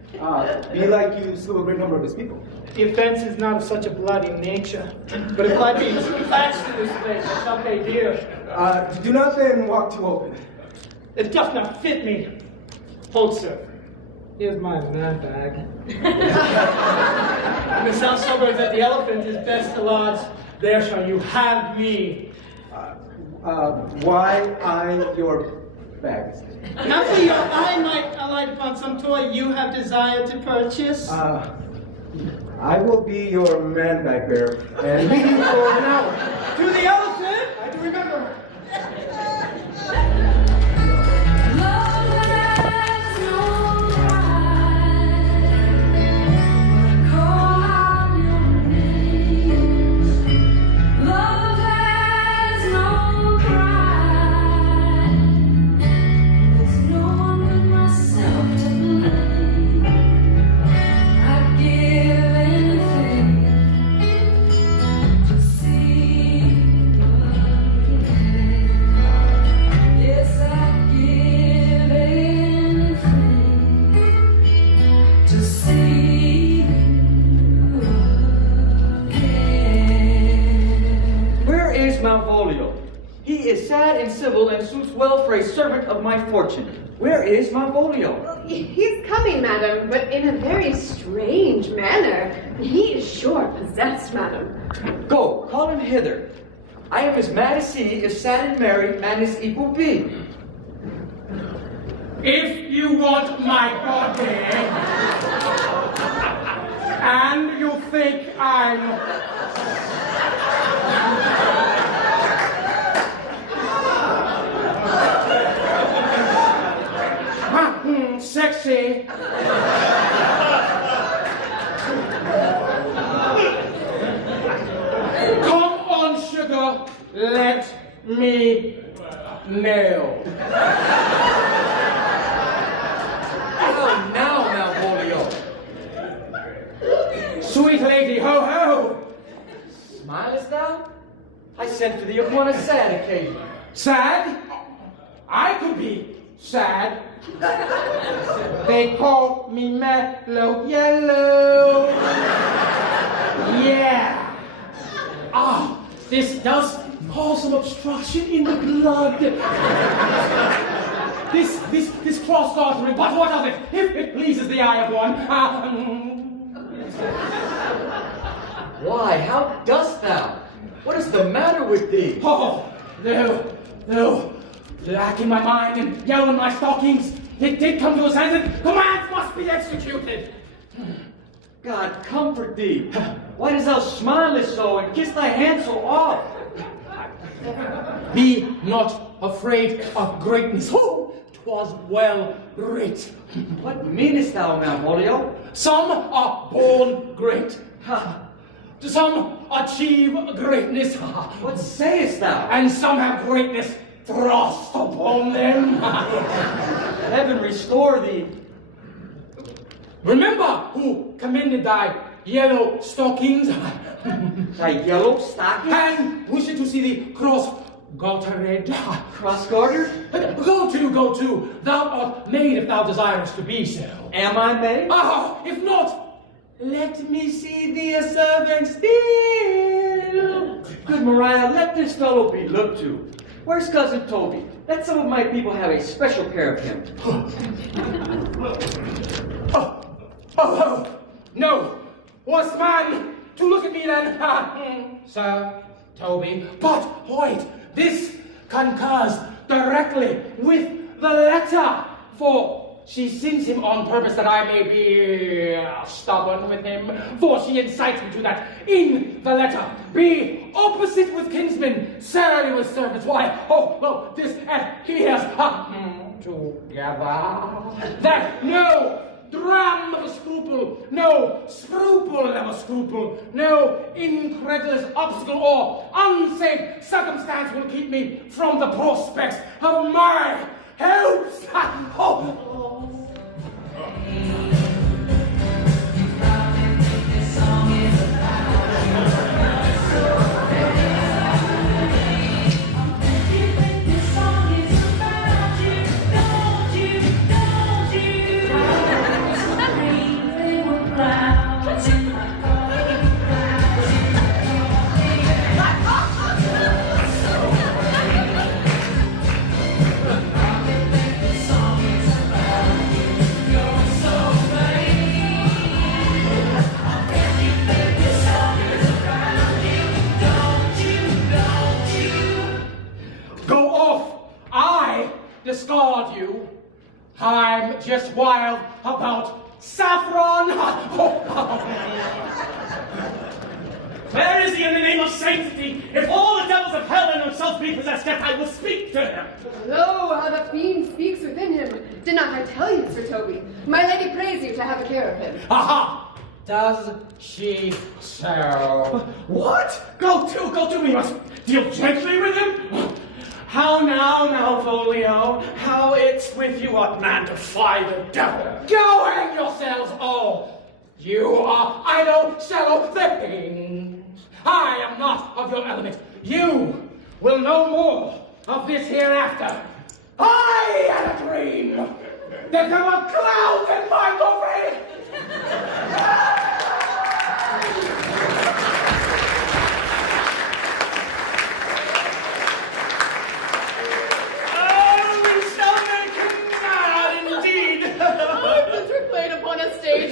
Be like you slew a great number of his people. The offense is not of such a bloody nature, but if I be attached to this place, I shall pay dear. Do not then walk too open. It doth not fit me. Hold, sir. Here's my man bag. In the south suburbs at the Elephant is best to lodge. There shall you have me. Why I your bags? Not for your eye might alight upon some toy you have desired to purchase. I will be your man bag bearer and leave you for an hour. To the Elephant! I do remember. well for a servant of my fortune. Where is Malvolio? He's coming, madam, but in a very strange manner. He is sure possessed, madam. Go, call him hither. I am as mad as he if sad and merry and as equal be. If you want my body, and you think I'm sexy, come on, sugar, let me know. How now, Malvolio? Sweet lady, ho ho! Smilest thou? I sent for thee upon a sad occasion. Sad? I could be sad. They call me Mellow Yellow. Yeah. Ah, this does cause some obstruction in the blood. This crossed artery, but what of it? If it pleases the eye of one. Why, how dost thou? What is the matter with thee? Oh, no. Black in my mind and yellow in my stockings. It did come to his hands and commands must be executed. God comfort thee. Why dost thou smile so and kiss thy hand so oft? Be not afraid of greatness. Oh, 'twas well writ. What meanest thou, Malvolio? Some are born great. Some achieve greatness. What sayest thou? And some have greatness thrust upon them. Heaven restore thee. Remember who commended thy yellow stockings. Thy yellow stockings? And wish to see thee cross-gartered. Cross-gartered? Go to. Thou art made if thou desirest to be so. Am I made? Ah, if not, let me see thee a servant still. Good Maria, let this fellow be looked to. Where's Cousin Toby? Let some of my people have a special care of him. No. Was man to look at me then? Sir, Toby. But wait, this concurs directly with the letter, for she sends him on purpose that I may be stubborn with him, for she incites me to that in the letter. Be opposite with kinsmen, surly with servants. Why? Oh, well, this adheres together. That no dram of a scruple, no scruple of a scruple, no incredulous obstacle or unsafe circumstance will keep me from the prospects of my hopes. Discard you. I'm just wild about saffron. Where is he in the name of sanctity? If all the devils of hell and himself be possessed, yet I will speak to him. Lo, how the fiend speaks within him. Did not I tell you, Sir Toby? My lady prays you to have a care of him. Aha! Does she so? What? Go to, we must deal gently with him. How now, Malvolio? How it's with you ought man to fly the devil? Go hang yourselves all! You are idle, shallow things. I am not of your element. You will know more of this hereafter. I had a dream that there were clouds in my coffee.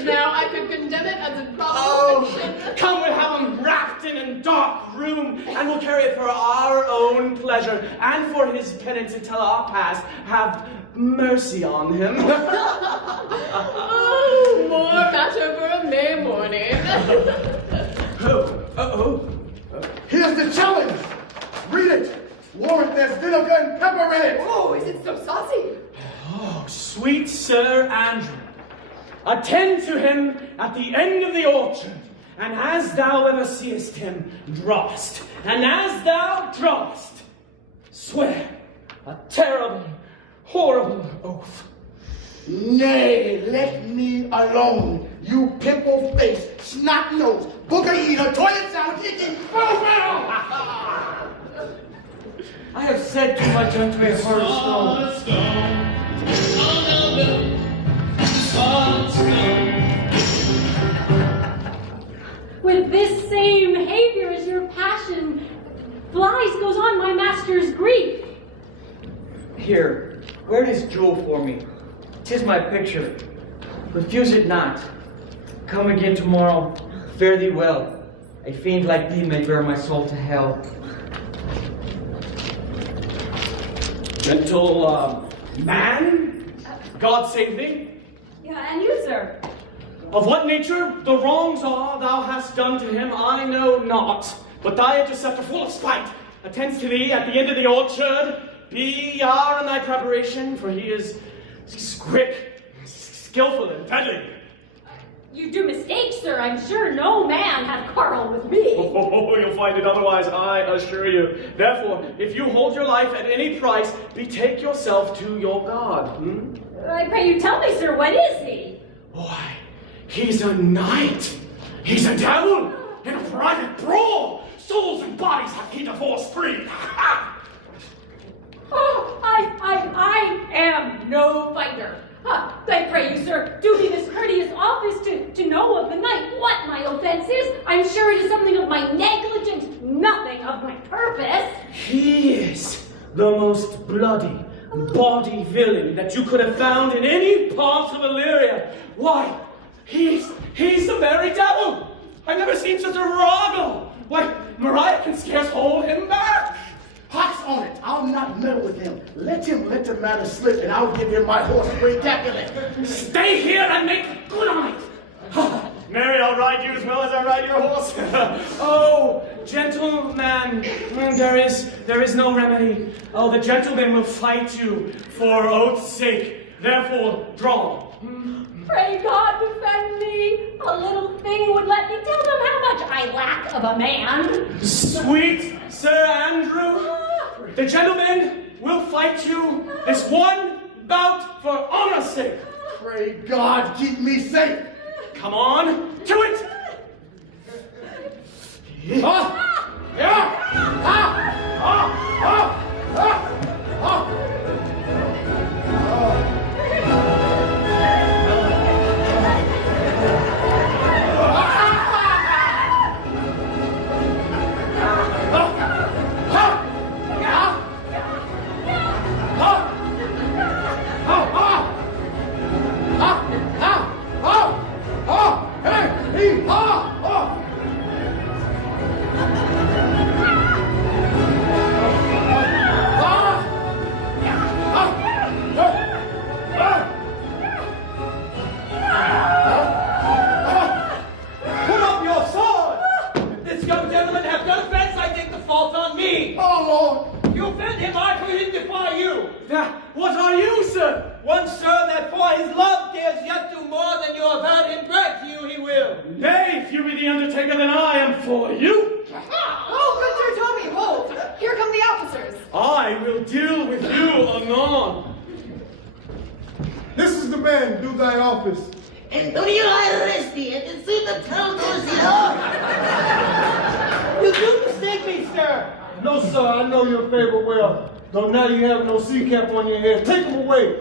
now, I could condemn it as improbable fiction. Come, we'll have him wrapped in a dark room, and we'll carry it for our own pleasure, and for his penance until our past. Have mercy on him. Oh, more matter for a May morning. Here's the challenge. Read it. Warrant there's vinegar and pepper in it. Oh, is it so saucy? Oh, sweet Sir Andrew, attend to him at the end of the orchard, and as thou ever seest him, drawest, and as thou drawest, swear a terrible, horrible oath. Nay, let me alone, you pimple-faced, snot-nosed, booger-eater, toilet-sound-kicking fool! I have said too much unto a heart of stone. With this same behavior as your passion, flies goes on my master's grief. Here, wear this jewel for me. 'Tis my picture. Refuse it not. Come again tomorrow. Fare thee well. A fiend like thee may bear my soul to hell. Gentle man, God save thee. Yeah, and you, sir? Of what nature the wrongs are thou hast done to him, I know not. But thy interceptor, full of spite, attends to thee at the end of the orchard. Be yar in thy preparation, for he is quick, skillful, and deadly. You do mistake, sir. I'm sure no man hath quarrel with me. Oh, you'll find it otherwise, I assure you. Therefore, if you hold your life at any price, betake yourself to your God. I pray you tell me, sir, what is he? Why, he's a knight. He's a devil in a private brawl. Souls and bodies have he divorced free. Oh, I am no fighter. I pray you, sir, do me this courteous office to know of the knight what my offense is. I'm sure it is something of my negligence, nothing of my purpose. He is the most bloody, bawdy villain that you could have found in any part of Illyria. Why, he's the very devil. I've never seen such a virago. Why, Marin can scarce hold him back. Pox on it. I'll not meddle with him. Let him let the matter slip, and I'll give him my horse spectacular. Stay here and make good on it. Mary, I'll ride you as well as I ride your horse. Oh, gentleman, there is no remedy. Oh, the gentleman will fight you for oath's sake. Therefore, draw. Pray God defend me. A little thing would let me tell them how much I lack of a man. Sweet Sir Andrew, the gentleman will fight you this one bout for honor's sake. Pray God keep me safe. Come on, to it! What are you, sir? One, sir, that for his love dares yet do more than you have had him brag to you he will. Nay, if you be the undertaker, then I am for you. Oh, good Sir Toby, hold. Here come the officers. I will deal with you anon. This is the man, do thy office. Antonio Arresti, and to see the town You do mistake me, sir. No, sir, I know your favor well. Though now you have no sea cap on your head. Take him away.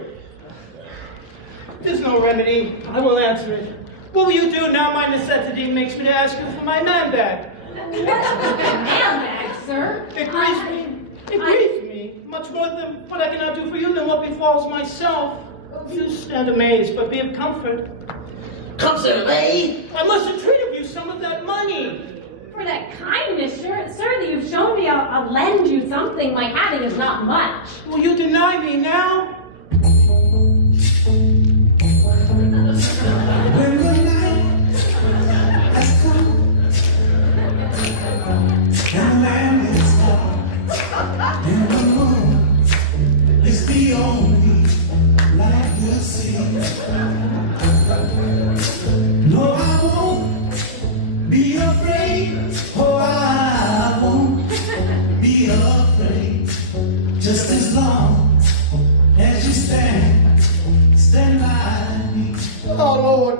There's no remedy. I will answer it. What will you do now my necessity makes me to ask you for my man bag? What's the man bag, sir? It grieves me. It grieves me. Much more than what I cannot do for you than what befalls myself. You stand amazed, but be of comfort. Come, sir, lay. I must entreat of you some of that money. For that kindness, sir, that you've shown me, I'll lend you something. My having is not much. Will you deny me now? When the night has come and the land is dark and the moon is the only light we'll see. No, I won't be afraid. Oh, I won't be afraid. Just as long as you stand by me. Oh, Lord.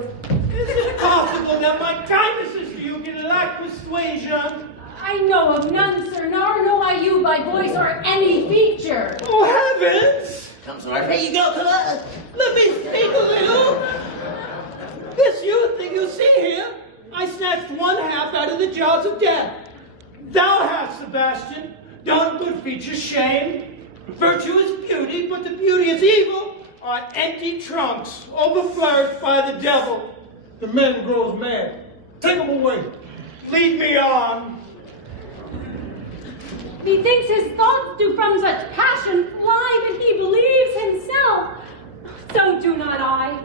Is it possible that my kindnesses to you can lack persuasion? I know of none, sir, nor know I you by voice or any feature. Oh, heavens! Come, sir, I pray you go to us. Let me speak a little. This youth that you see here, I snatched one half out of the jaws of death. Thou hast, Sebastian, done good features shame. Virtue is beauty, but the beauty is evil are empty trunks, overflourished by the devil. The man grows mad. Take him away. Lead me on. Methinks his thoughts do from such passion fly that he believes himself. So do not I.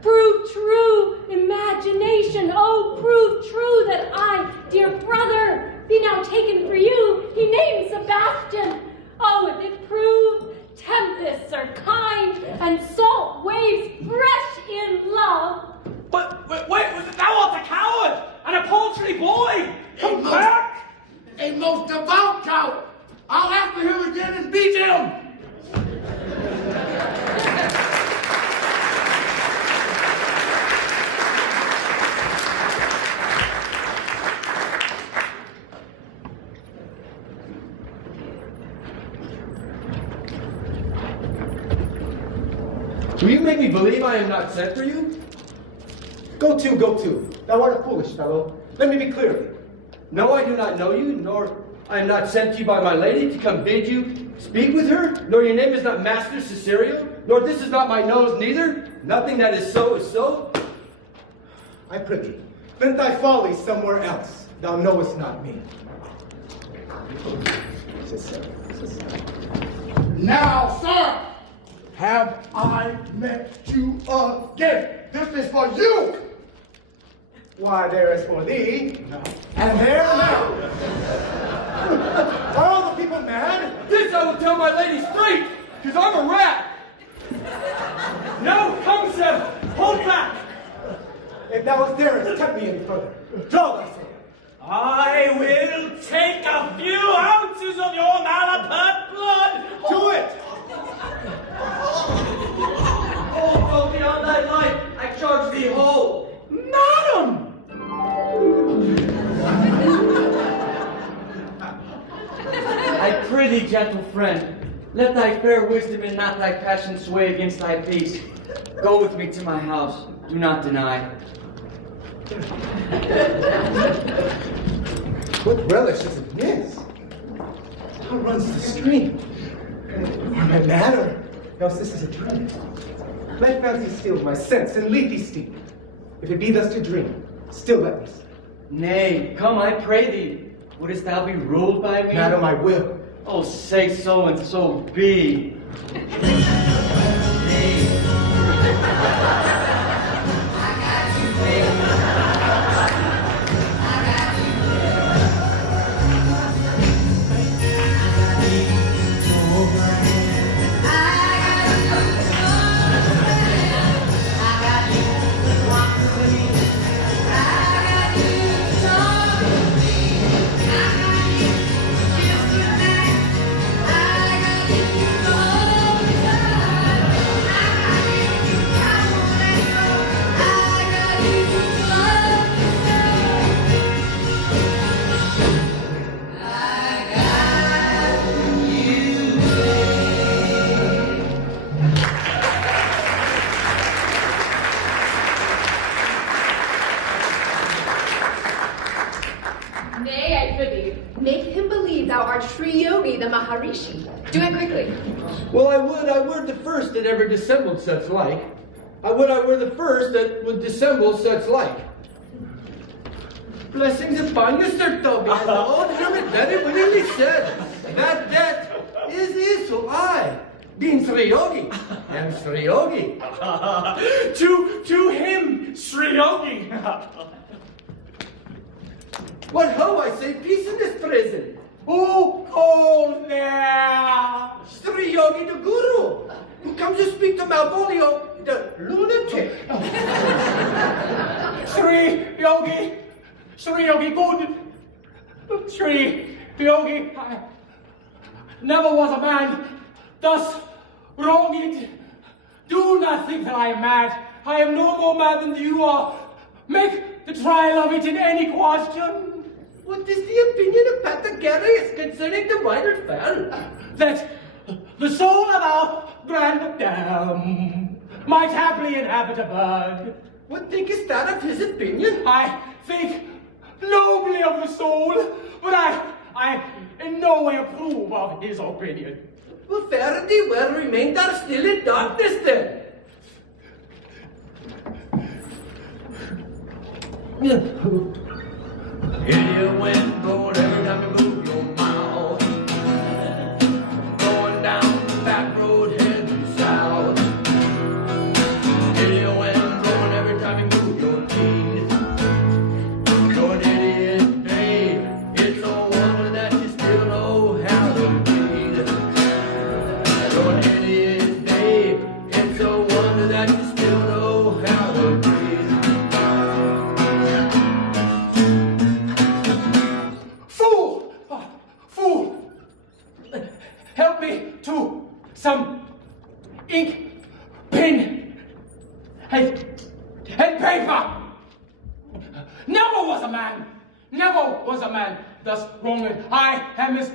Prove true, imagination, oh, prove true that I, dear brother, be now taken for you. He named Sebastian. Oh, if it prove, tempests are kind, and salt waves fresh in love. But wait, thou art a coward and a paltry boy. Come back. A most devout coward. I'll after him again and beat him. Will you make me believe I am not sent for you? Go to. Thou art a foolish fellow. Let me be clear. No, I do not know you, nor I am not sent to you by my lady to come bid you speak with her, nor your name is not Master Cesario, nor this is not my nose neither. Nothing that is so is so. I prithee, vent thy folly somewhere else. Thou knowest not me. Now, sir, have I met you again? This is for you. Why, there is for thee, and there now. Are all the people mad? This I will tell my lady straight, because I'm a rat. No, come, sir. Hold back. If thou darest tempt me any further, draw thy sword. I will take a few ounces of your malapert blood. Do it! Oh, go beyond thy life. I charge thee whole. Madam! I prithee, gentle friend, let thy fair wisdom and not thy passion sway against thy peace. Go with me to my house. Do not deny. What relish is it this? How runs the stream? Am I mad, or else this is a dream? Let fancy steal my sense and lead thee steep. If it be thus to dream, still let me see. Nay, come, I pray thee. Wouldst thou be ruled by me? Madam, I will. Oh, say so and so be. The Maharishi. Do it quickly. Well, I would the first that ever dissembled such like. I would I were the first that would dissemble such like. Blessings upon you, Sir Toby, as the old hermit very willingly said. That is so I, being Sri Yogi, am Sri Yogi. To him, Sri Yogi. What ho, I say, peace in this prison. Who calls there? Sri Yogi the Guru, who comes to speak to Malvolio, the lunatic. Sri Yogi, good. Sri Yogi, I never was a man thus wronged. Do not think that I am mad. I am no more mad than you are. Make the trial of it in any question. What is the opinion of Pythagoras concerning the wider fell? That the soul of our grandam might happily inhabit a bird. What thinkest thou of his opinion? I think nobly of the soul, but I in no way approve of his opinion. Well, fare thee well, remain thou still in darkness then. Hear your wind blowing every time you move your mouth. Going down the back road heading south. Hear your wind blowing every time you move your teeth. You're an idiot, babe. It's a wonder that you still know how to read. You're an idiot, babe. It's a wonder that you still know how to read. Help me to some ink, pen, and paper. Never was a man thus wronged. I am as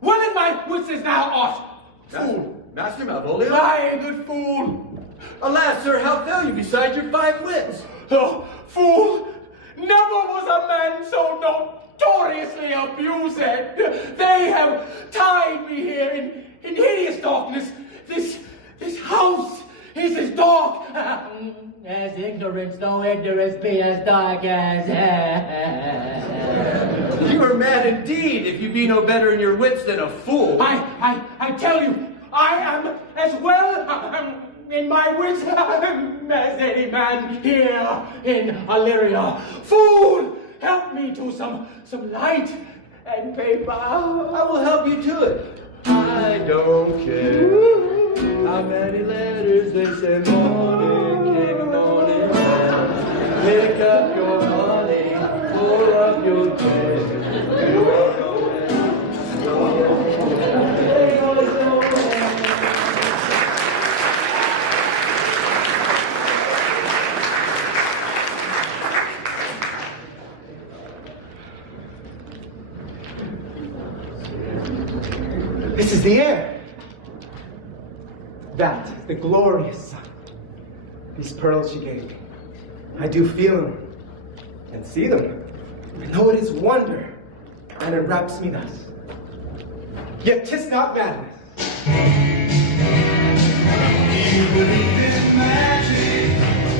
well in my wits as thou art. Fool. Master Malvolio? I, good fool. Alas, sir, how fell you beside your 5 wits? Oh, fool. Never was a man so notoriously abused. They have tied me here in hideous darkness. This house is as dark as ignorance, though ignorance be as dark as You are mad indeed, if you be no better in your wits than a fool. I tell you, I am as well in my wits as any man here in Illyria. Fool, help me to some light and paper. I will help you to it. I don't care how many letters they say morning, king, morning, pick up your money, pull up your cash. This is the air. That is the glorious sun. These pearls she gave me. I do feel them and see them. I know it is wonder, and it wraps me thus. Yet 'tis not madness. You believe in magic,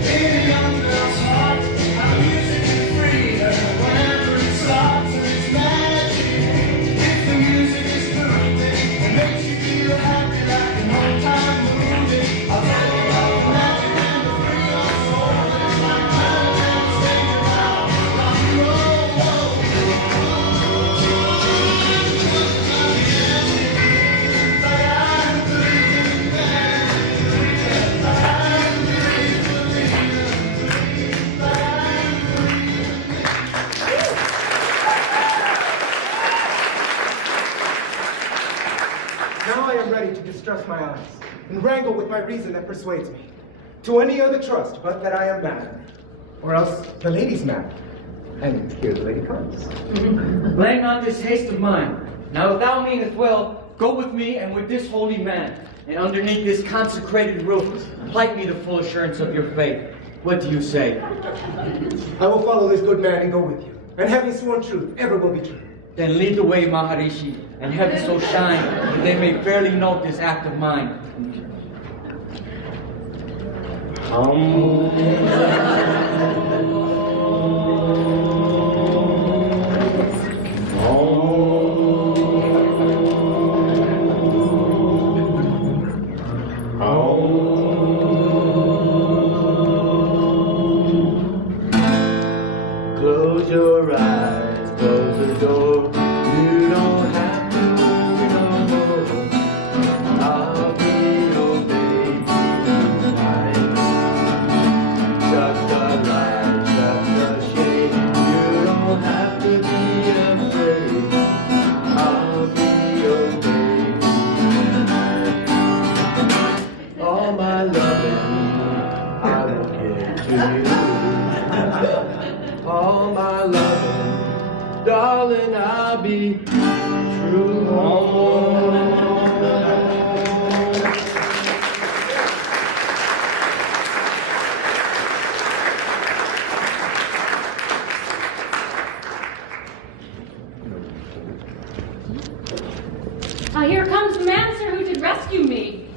in a young girl's heart. How music can free her whenever it stops. It's magic. If the music is grooving and makes you feel happy like an old-time movie, I'll tell you about the magic and the free your soul. It's like turning down the stage around rock and roll. Now I am ready to distrust my eyes and wrangle with my reason that persuades me to any other trust but that I am mad, or else the lady's mad. And here the lady comes. Blame not this haste of mine. Now if thou meanest well, go with me and with this holy man, and underneath this consecrated roof, plight me the full assurance of your faith. What do you say? I will follow this good man and go with you, and having sworn truth, ever will be true. Then lead the way, Maharishi, and heaven so shine that they may fairly note this act of mine. Close your eyes, close the door. You don't have to no more. I'll be your baby tonight. Shut the light, shut the shade. You don't have to be afraid. I'll be your baby tonight. All my loving I will give to you. All my loving, darling, I'll be true. Here comes Manser who did rescue me.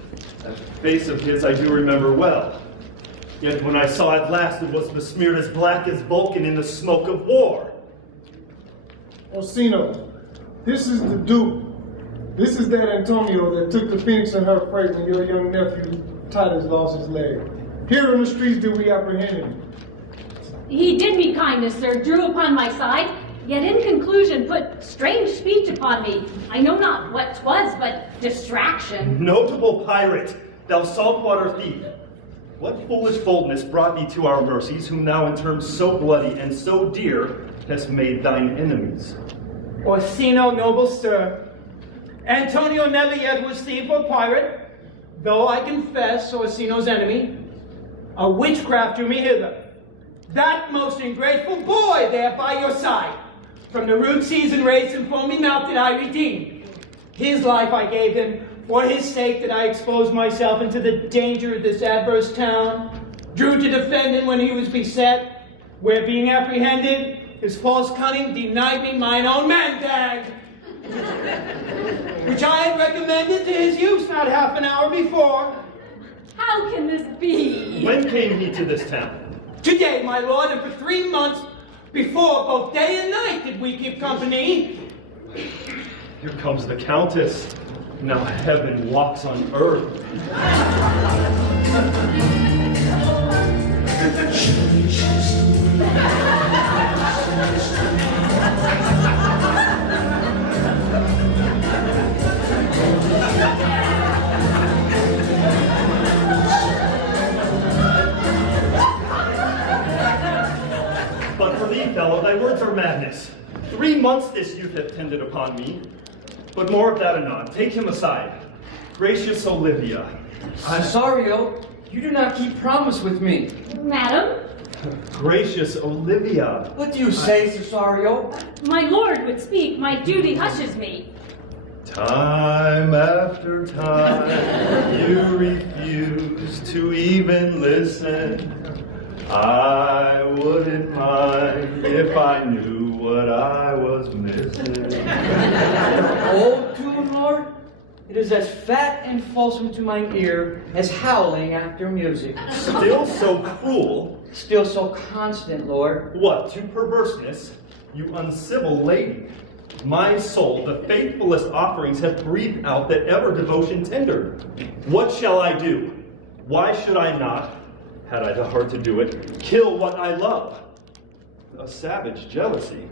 That face of his I do remember well. Yet when I saw it last, it was besmeared as black as Vulcan in the smoke of war. Orsino, this is the Duke. This is that Antonio that took the Phoenix and her freight when your young nephew Titus lost his leg. Here on the streets did we apprehend him. He did me kindness, sir, drew upon my side, yet in conclusion put strange speech upon me. I know not what 'twas, but distraction. Notable pirate, thou saltwater thief, what foolish boldness brought thee to our mercies, whom thou in terms so bloody and so dear hast made thine enemies? Orsino, noble sir, Antonio never yet was thief or pirate, though I confess Orsino's enemy. A witchcraft drew me hither. That most ungrateful boy there by your side, from the rude seas and raids and foamy mouth did I redeem. His life I gave him, for his sake did I expose myself into the danger of this adverse town, drew to defend him when he was beset, where being apprehended, his false cunning denied me mine own mandag, which I had recommended to his use not half an hour before. How can this be? When came he to this town? Today, my lord, and for 3 months before, both day and night did we keep company. Here comes the Countess. Now heaven walks on earth. But for thee, fellow, thy words are madness. 3 months this youth hath tended upon me. But more of that anon. Take him aside. Gracious Olivia. Cesario, you do not keep promise with me. Madam? Gracious Olivia. What do you say, Cesario? My lord would speak, my duty hushes me. Time after time, you refuse to even listen. I wouldn't mind if I knew what I was missing. Old tune, Lord? It is as fat and fulsome to mine ear as howling after music. Still so cruel? Still so constant, Lord. What, to perverseness, you uncivil lady? My soul, the faithfulest offerings have breathed out that ever devotion tendered. What shall I do? Why should I not, had I the heart to do it, kill what I love? A savage jealousy.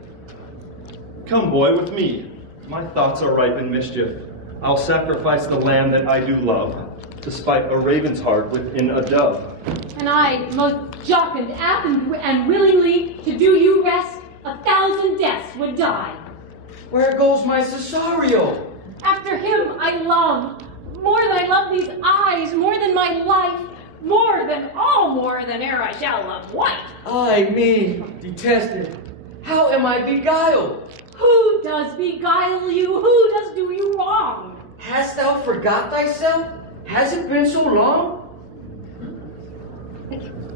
Come, boy, with me. My thoughts are ripe in mischief. I'll sacrifice the lamb that I do love, to spite a raven's heart within a dove. And I, most jocund, apt, and willingly, to do you rest, 1,000 deaths would die. Where goes my Cesario? After him I love, more than I love these eyes, more than my life, more than e'er I shall love wife. Ay me, detested. How am I beguiled? Who does beguile you? Who does do you wrong? Hast thou forgot thyself? Has it been so long?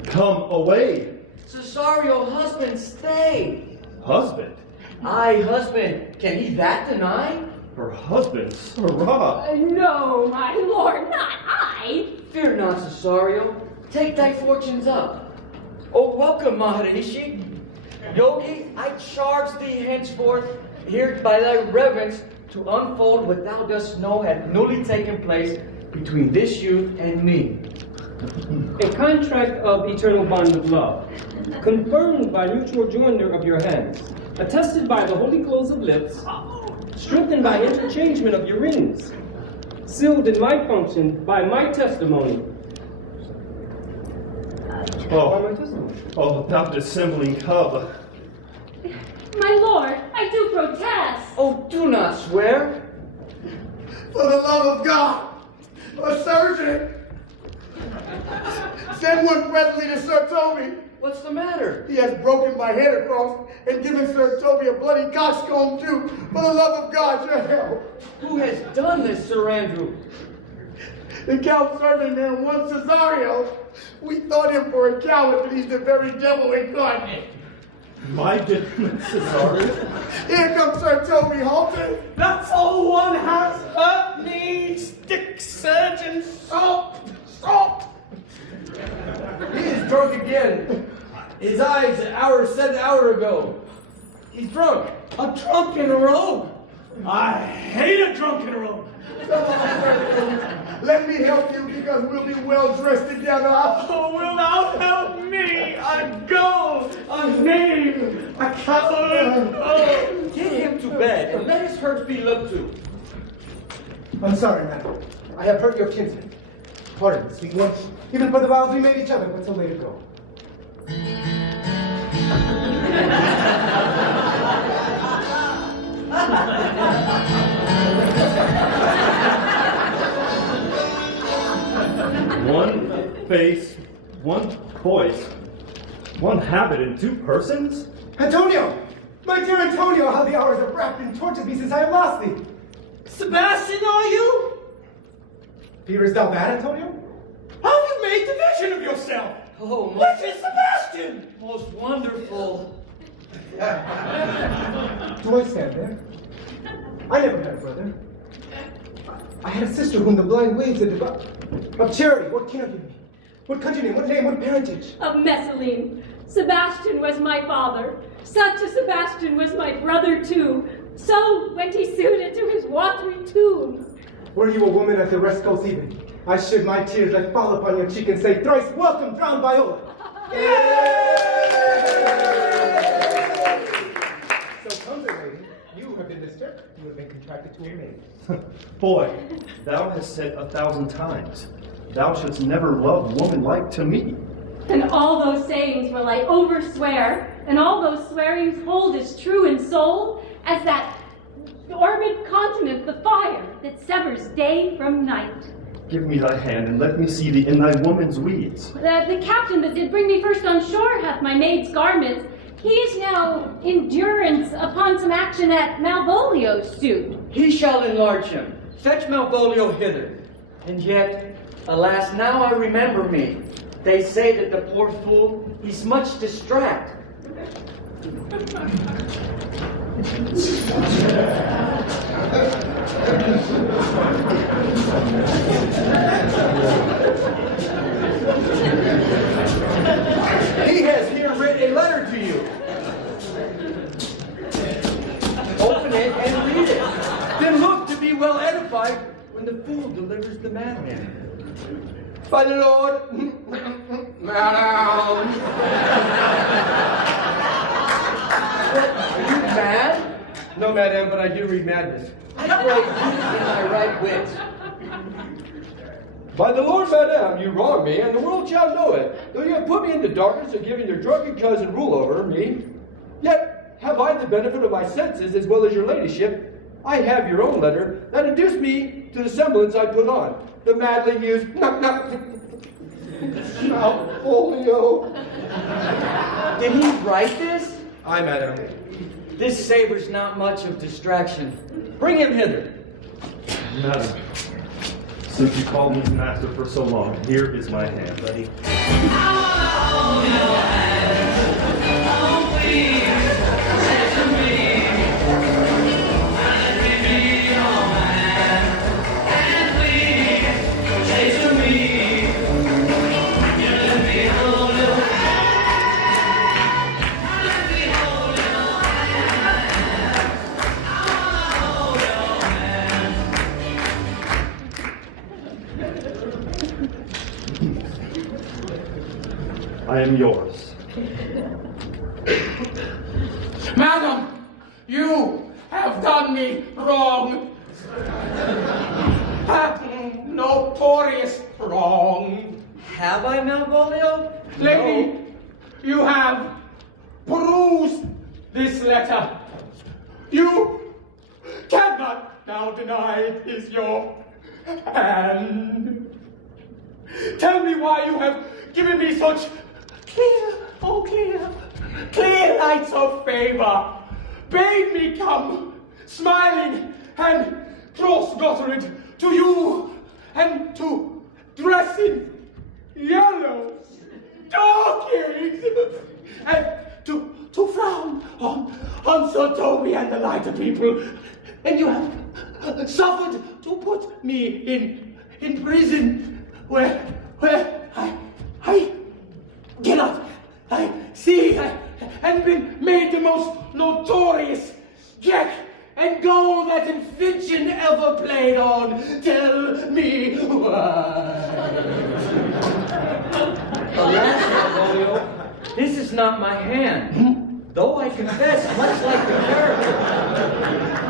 Come away. Cesario, husband, stay. Husband? Aye, husband. Can he that deny? Her husband, Sirrah. No, my lord, not I. Fear not, Cesario. take thy fortunes up. Oh, welcome, Maharishi. Yogi, I charge thee henceforth here by thy reverence to unfold what thou dost know had newly taken place between this youth and me. A contract of eternal bond of love, confirmed by mutual joinder of your hands, attested by the holy close of lips, strengthened by interchangement of your rings, sealed in my function by my testimony. Oh, thou dissembling cub. My lord, I do protest. Oh, do not swear. For the love of God, a surgeon. Send one presently to Sir Toby. What's the matter? He has broken my head across and given Sir Toby a bloody coxcomb too. For the love of God, your help. Who has done this, Sir Andrew? The Count Surgeon man, one Cesario. We thought him for a coward, but he's the very devil incarnate. My goodness, Cesario. Here comes Sir Toby halting. That's all one has hurt me, stick surgeon, salt, salt. He is drunk again. His eyes said an hour ago. He's drunk. A drunken rogue. I hate a drunken rogue. Let me help you because we'll be well dressed together. Oh, will thou help me? A gull, a knave, a coward. Oh. Get him to bed and let his hurts be looked to. I'm sorry, madam. I have hurt your kinsman. Pardon me, sweet one. Even for the vows we made each other, what's the way to go? One face, one voice, one habit in two persons? Antonio! My dear Antonio, how the hours have wrapped and tortured me since I have lost thee! Sebastian, are you? Fearest thou that, Antonio? How have you made division of yourself? Oh, Which is Sebastian? Most wonderful. Do I stand there? I never had a brother. I had a sister whom the blind waves had devoured. Of charity, what kin of you? What country name, what name, what parentage? Of Messaline. Sebastian was my father. Such a Sebastian was my brother too. So went he soon into his watery tomb. Were you a woman at the Rescos even, I should my tears like fall upon your cheek and say, thrice welcome, drowned Viola. So comes it, lady. You have been disturbed. You have been contracted to a maid. Boy, thou hast said 1,000 times, thou shouldst never love woman like to me. And all those sayings will I overswear, and all those swearings hold as true in soul as that orbed continent, the fire that severs day from night. Give me thy hand, and let me see thee in thy woman's weeds. The captain that did bring me first on shore hath my maid's garments. He is now in durance upon some action at Malvolio's suit. He shall enlarge him. Fetch Malvolio hither. And yet, alas, now I remember me. They say that the poor fool, he's much distract. He has here written a letter to you. Open it and read it. Then look to be well edified when the fool delivers the madman. By the Lord, madam. Are you mad? No, madam, but I do read madness. I pray you in my right wit. By the Lord, madam, you wrong me, and the world shall know it. Though you have put me into darkness and given your drunken cousin rule over me, yet have I the benefit of my senses as well as your ladyship. I have your own letter that induced me to the semblance I put on. The madly used Malvolio. Did he write this? Aye, madam. This savors not much of distraction. Bring him hither. Madam, since you called me master for so long, here is my hand, buddy. than yours. Madam, you have done me wrong. Notorious wrong. Have I, Malvolio? Lady, you have perused this letter. You cannot now deny it is your hand. Tell me why you have given me such clear lights of favor. Bade me come, smiling and cross-guttered to you, and to dress in yellow stockings, and to frown on Sir Toby and the lighter people. And you have suffered to put me in prison where I cannot see and been made the most notorious jack and goal that invention ever played on. Tell me why. Alas, Malvolio, this is not my hand, though I confess much like the character.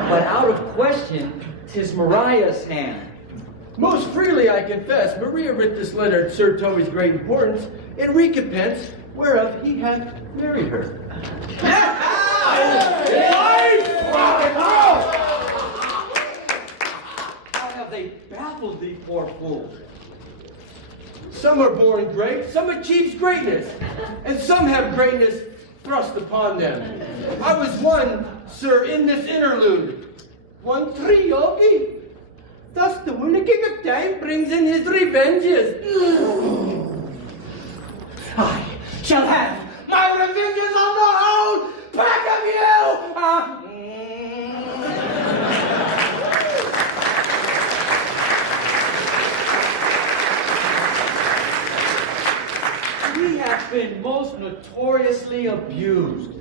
But out of question, 'tis Mariah's hand. Most freely I confess, Maria writ this letter to Sir Toby's great importance, in recompense whereof he hath married her. How have they baffled thee, poor fool? Some are born great, some achieves greatness, and some have greatness thrust upon them. I was one, sir, in this interlude. One tree yogi. Thus the winning of time brings in his revenges. I shall have my revenges on the whole back of you! We have been most notoriously abused.